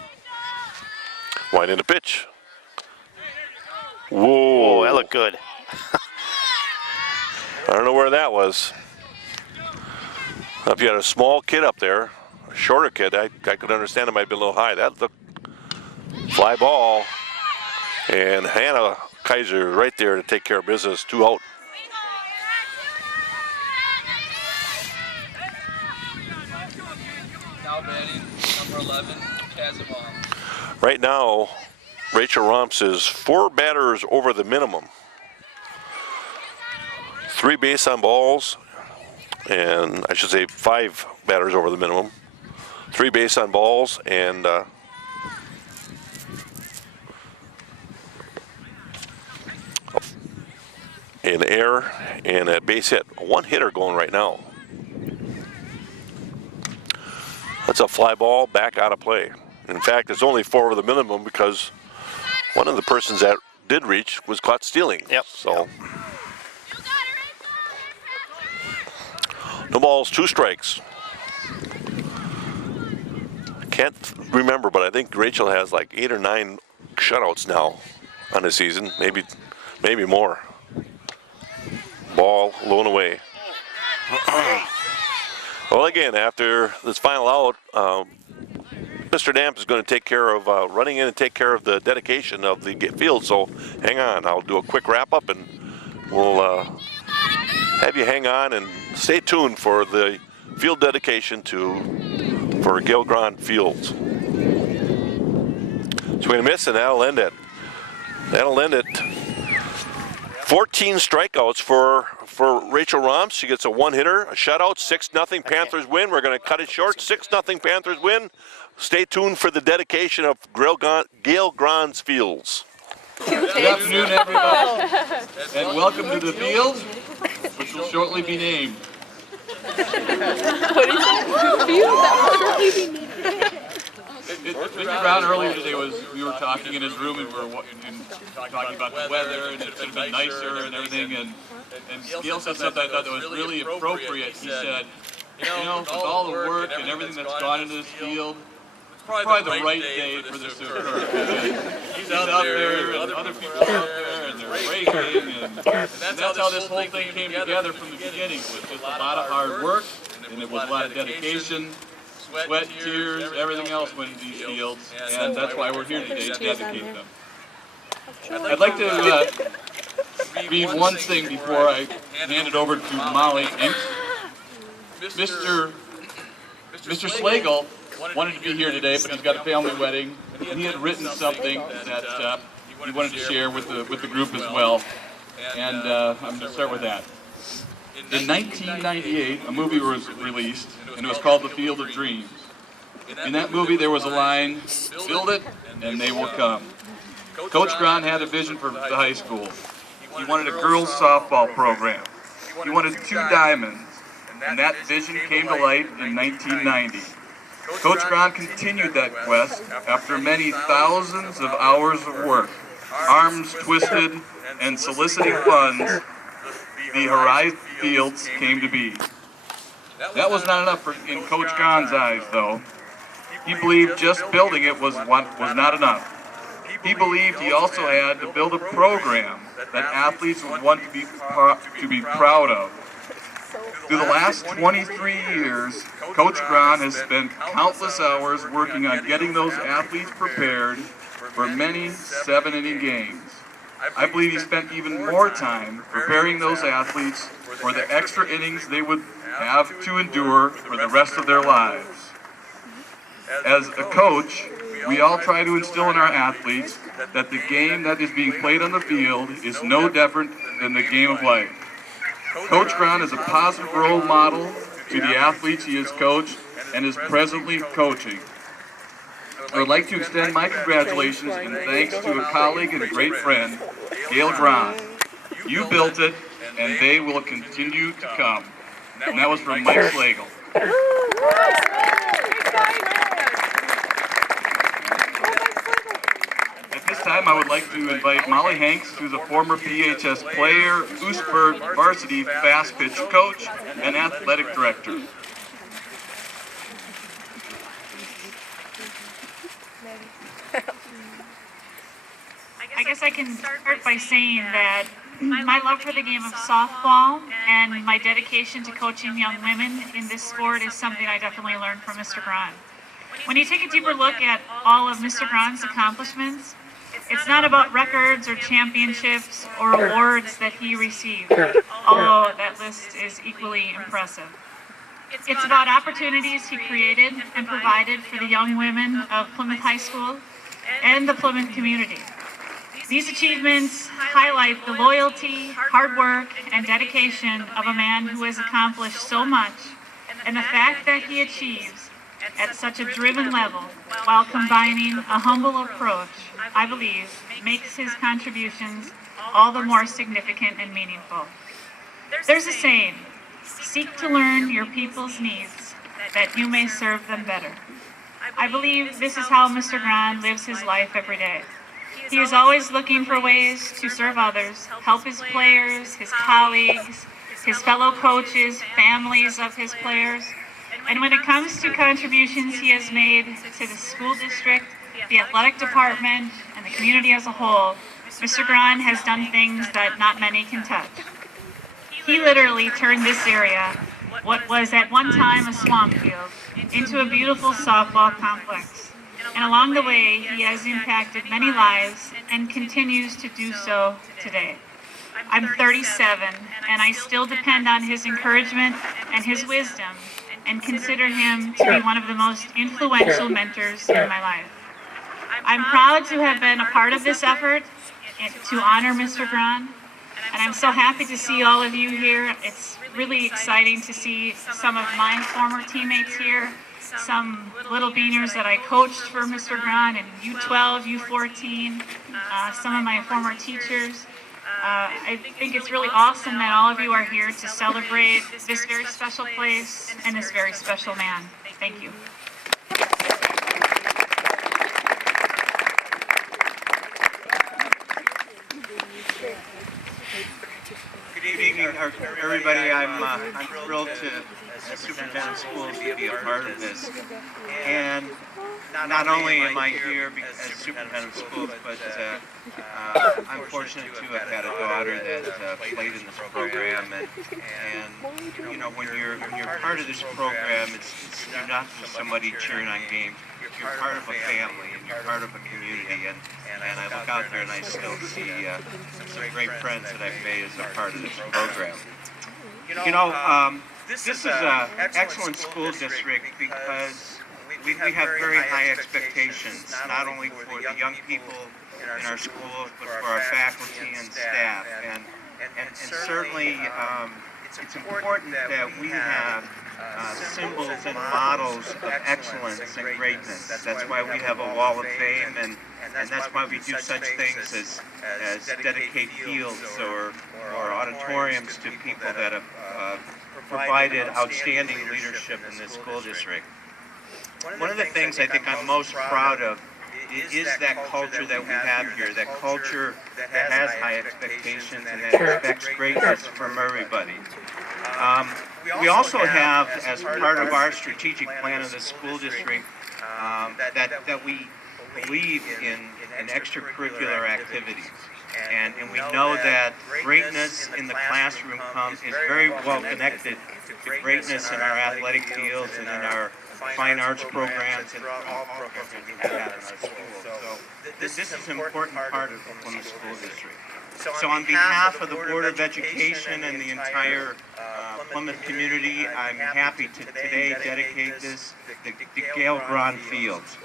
Winding the pitch. Whoa. Oh, that looked good. I don't know where that was. If you had a small kid up there, a shorter kid, I could understand it might be a little high. That looked fly ball. And Hannah Kaiser right there to take care of business. 2 out. Now batting, number 11, Kazimov. Right now, Rachel Romps is 4 batters over the minimum. 3 base on balls, and I should say 5 batters over the minimum. 3 base on balls, and an error and a base hit. 1 hitter going right now. That's a fly ball back out of play. In fact, it's only 4 over the minimum because one of the persons that did reach was caught stealing. Yep. So, no balls, 2 strikes. I can't remember, but I think Rachel has like 8 or 9 shutouts now on the season, maybe more. Ball low and away. Well, again, after this final out, Mr. Damp is going to take care of running in and take care of the dedication of the field. So hang on, I'll do a quick wrap up and we'll have you hang on and stay tuned for the field dedication for Gail Grant Fields. Swing and miss, and that'll end it. 14 strikeouts for Rachel Romps. She gets a 1-hitter, a shutout, 6-0 Panthers win. We're going to cut it short. 6-0 Panthers win. Stay tuned for the dedication of Gail Grant's Fields. Good afternoon, everybody, and welcome to the field, which will shortly be named. Mr. Brown earlier today we were talking in his room and we were talking about the weather and it could have been nicer and everything, and Gail said something I thought that was really appropriate. He said, you know, with all the work and everything that's gone into this field, it's probably the right day for this to occur. He's out there and other people are out there and they're raking, and that's how this whole thing came together from the beginning. It was just a lot of hard work and it was a lot of dedication. Sweat, tears, everything else went into these fields, and that's why we're here today to dedicate them. I'd like to read one thing before I hand it over to Molly Inks. Mr. Slagle wanted to be here today, but he's got a family wedding, and he had written something that he wanted to share with the group as well, and I'm going to start with that. In 1998, a movie was released, and it was called The Field of Dreams. In that movie, there was a line, "Build it, and they will come." Coach Grahn had a vision for the high school. He wanted a girls' softball program. He wanted 2 diamonds, and that vision came to light in 1990. Coach Grahn continued that quest after many thousands of hours of work, arms twisted, and soliciting funds. The Horizon Fields came to be. That was not enough in Coach Grahn's eyes, though. He believed just building it was not enough. He believed he also had to build a program that athletes would want to be proud of. Through the last 23 years, Coach Grahn has spent countless hours working on getting those athletes prepared for many 7-inning games. I believe he spent even more time preparing those athletes for the extra innings they would have to endure for the rest of their lives. As a coach, we all try to instill in our athletes that the game that is being played on the field is no different than the game of life. Coach Grahn is a positive role model to the athletes he has coached and is presently coaching. I would like to extend my congratulations and thanks to a colleague and great friend, Gail Grahn. You built it, and they will continue to come. And that was from Mike Slagle. At this time, I would like to invite Molly Hanks, who's a former PHS player, Oostburg varsity fast pitch coach, and athletic director. I guess I can start by saying that my love for the game of softball and my dedication to coaching young women in this sport is something I definitely learned from Mr. Grahn. When you take a deeper look at all of Mr. Grahn's accomplishments, it's not about records or championships or awards that he received, although that list is equally impressive. It's about opportunities he created and provided for the young women of Plymouth High School and the Plymouth community. These achievements highlight the loyalty, hard work, and dedication of a man who has accomplished so much, and the fact that he achieves at such a driven level while combining a humble approach, I believe, makes his contributions all the more significant and meaningful. There's a saying, "Seek to learn your people's needs, that you may serve them better." I believe this is how Mr. Grahn lives his life every day. He is always looking for ways to serve others, help his players, his colleagues, his fellow coaches, families of his players. And when it comes to contributions he has made to the school district, the athletic department, and the community as a whole, Mr. Grahn has done things that not many can touch. He literally turned this area, what was at one time a swamp field, into a beautiful softball complex. And along the way, he has impacted many lives and continues to do so today. I'm 37, and I still depend on his encouragement and his wisdom, and consider him to be one of the most influential mentors in my life. I'm proud to have been a part of this effort to honor Mr. Grahn, and I'm so happy to see all of you here. It's really exciting to see some of my former teammates here, some little beaners that I coached for Mr. Grahn in U12, U14, some of my former teachers. I think it's really awesome that all of you are here to celebrate this very special place and this very special man. Thank you. Good evening, everybody. I'm thrilled to, as superintendent of schools, to be a part of this. And not only am I here as superintendent of schools, but I'm fortunate to have had a daughter that played in this program. And you know, when you're part of this program, you're not just somebody cheering on games. You're part of a family, and you're part of a community, and I look out there and I still see some great friends that I've made as a part of this program. You know, this is an excellent school district because we have very high expectations, not only for the young people in our schools, but for our faculty and staff. And certainly, it's important that we have symbols and models of excellence and greatness. That's why we have a wall of fame, and that's why we do such things as dedicate fields or auditoriums to people that have provided outstanding leadership in this school district. One of the things I think I'm most proud of is that culture that we have here, that culture that has high expectations and that expects greatness from everybody. We also have, as part of our strategic plan of the school district, that we believe in extracurricular activities. And we know that greatness in the classroom is very well connected to greatness in our athletic fields and in our fine arts programs and all programs that we have in our schools. So this is an important part of the Plymouth School District. So on behalf of the Board of Education and the entire Plymouth community, I'm happy to today dedicate this to Gail Braun Fields.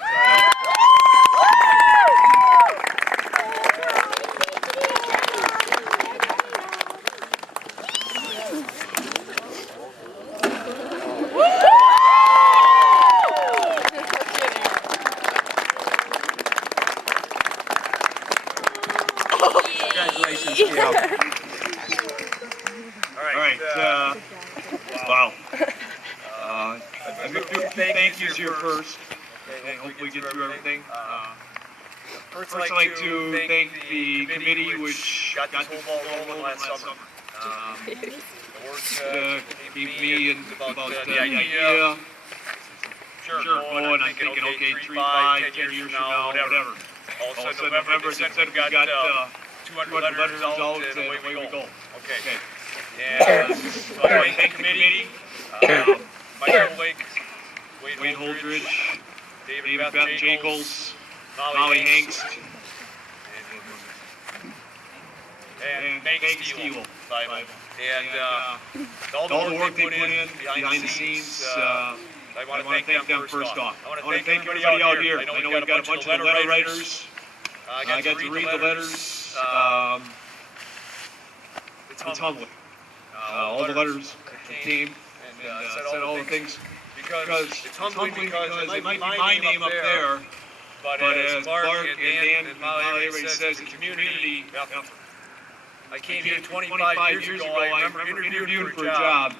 Congratulations, Gail. All right. Wow. I'm going to do thank yous here first. Okay, hopefully we get through everything. First, I'd like to thank the committee which got this whole ball rolling last summer. Gave me about the idea. Sure, and I'm thinking, okay, 3, 5, 10 years from now, whatever. All of a sudden, November, they said we got 200 letters out, and away we go. Okay. And so I thank the committee, Michael Lake, Wade Holdridge, David Beth Jacobs, Molly Hengst, and Megan Steele. And all the work they put in behind the scenes, I want to thank them first off. I want to thank everybody out here. I know we've got a bunch of letter writers. I got to read the letters. It's humbling. All the letters came and said all the things. Because it's humbling because it might be my name up there, but as Mark and Dan and Molly everybody says, the community. I came here 25 years ago. I remember interviewing for a job.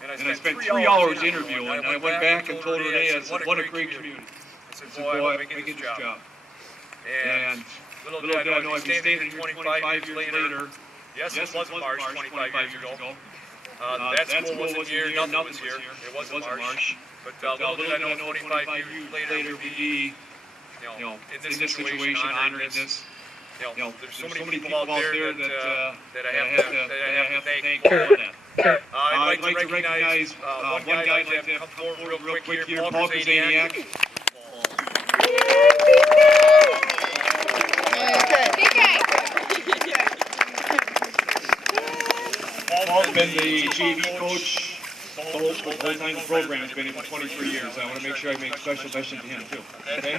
And I spent 3 hours interviewing, and I went back and told Renee, I said, what a great community. I said, boy, I'm making this job. And little did I know I'd be standing here 25 years later. Yes, it wasn't Marsh 25 years ago. That school wasn't here, nothing was here. It wasn't Marsh. But little did I know 25 years later we'd be, in this situation, honoring this. There's so many people out there that I have to thank for that. I'd like to recognize one guy I'd like to come forward real quick here, Paul Kazaniak. Paul's been the JV coach the whole time the program has been here for 23 years. I want to make sure I make special mention to him too. Okay?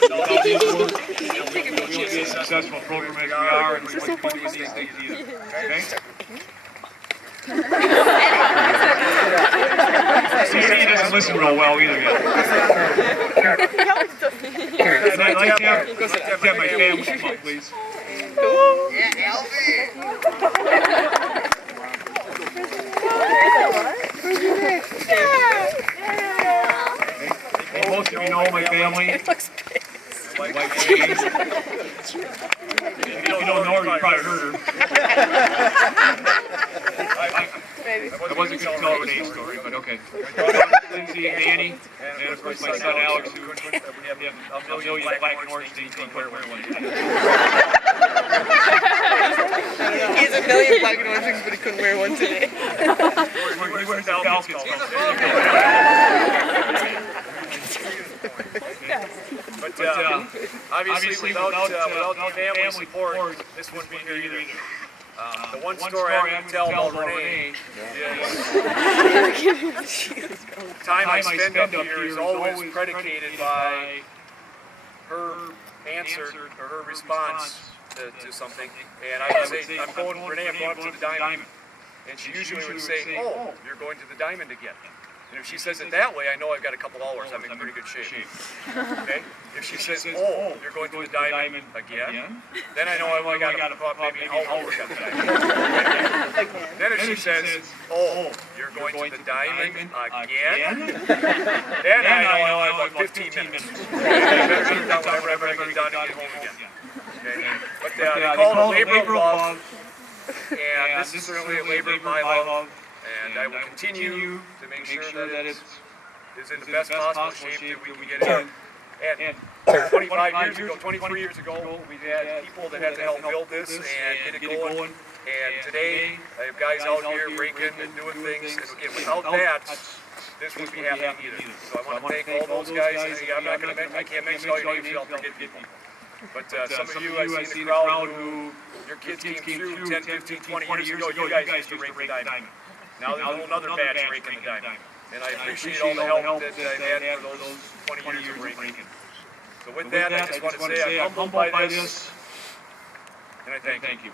Without his work, we won't be a successful program as we are, and we wouldn't be doing these things either. Okay? He doesn't listen real well either yet. I'd like to have my family come up, please. Most of you know my family. My wife Jane. If you don't know her, you probably heard her. I wasn't going to tell her Renee's story, but okay. Lindsay and Danny, and of course my son Alex, who we have a million black and orange things he couldn't wear one. He has a million black and orange things, but he couldn't wear one today. He wears Falcons. But obviously, without the family support, this wouldn't be here either. The one story I can tell about Renee is time I spend up here is always predicated by her answer or her response to something. And I would say, Renee, I'm going up to the Diamond. And she usually would say, oh, you're going to the Diamond again. And if she says it that way, I know I've got a couple hours. I'm in pretty good shape. Okay? If she says, oh, you're going to the Diamond again, then I know I've only got maybe an hour to the Diamond. Then if she says, oh, you're going to the Diamond again, then I know I have about 15 minutes. Whenever I get done and get home again. Okay? But they call it a labor of love, and this is certainly a labor of my love. And I will continue to make sure that it is in the best possible shape that we can get it. And 23 years ago, we had people that had to help build this and get it going. And today, I have guys out here breaking and doing things. And again, without that, this wouldn't be happening either. So I want to thank all those guys. I'm not going to mention, I can't mention all your names, I'll forget people. But some of you I see in the crowd who, your kids came through 10, 15, 20 years ago, you guys used to rake the diamond. Now there's a whole other batch raking the diamond. And I appreciate all the help that I've had for those 20 years of raking. So with that, I just want to say I'm humbled by this, and I thank you.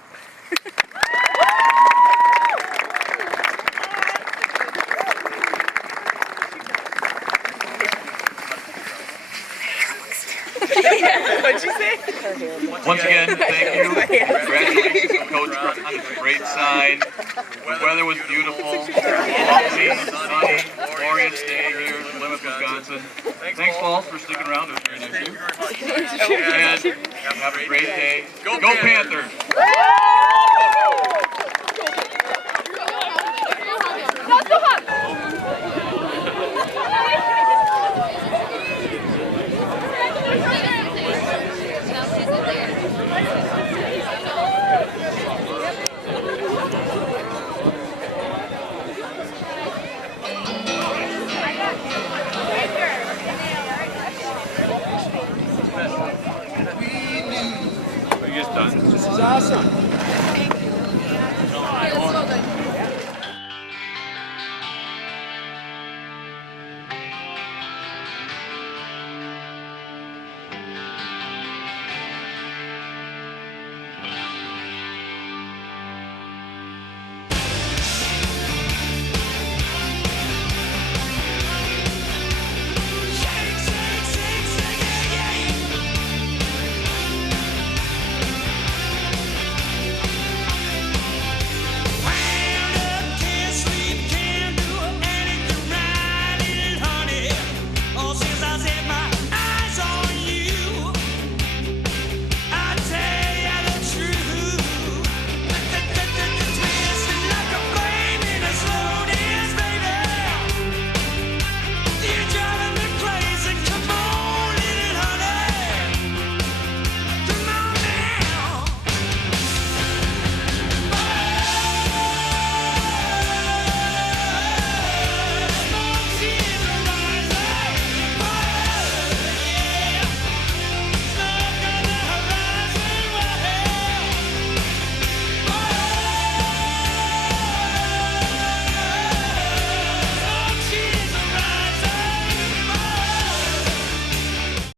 What'd you say? Once again, thank you. Congratulations to Coach Grant. Great side. The weather was beautiful. Lovely, sunny, glorious day here in Plymouth, Wisconsin. Thanks, Paul, for sticking around. It was very nice of you. And have a great day. Go Panthers! Are you guys done? This is awesome. Oh,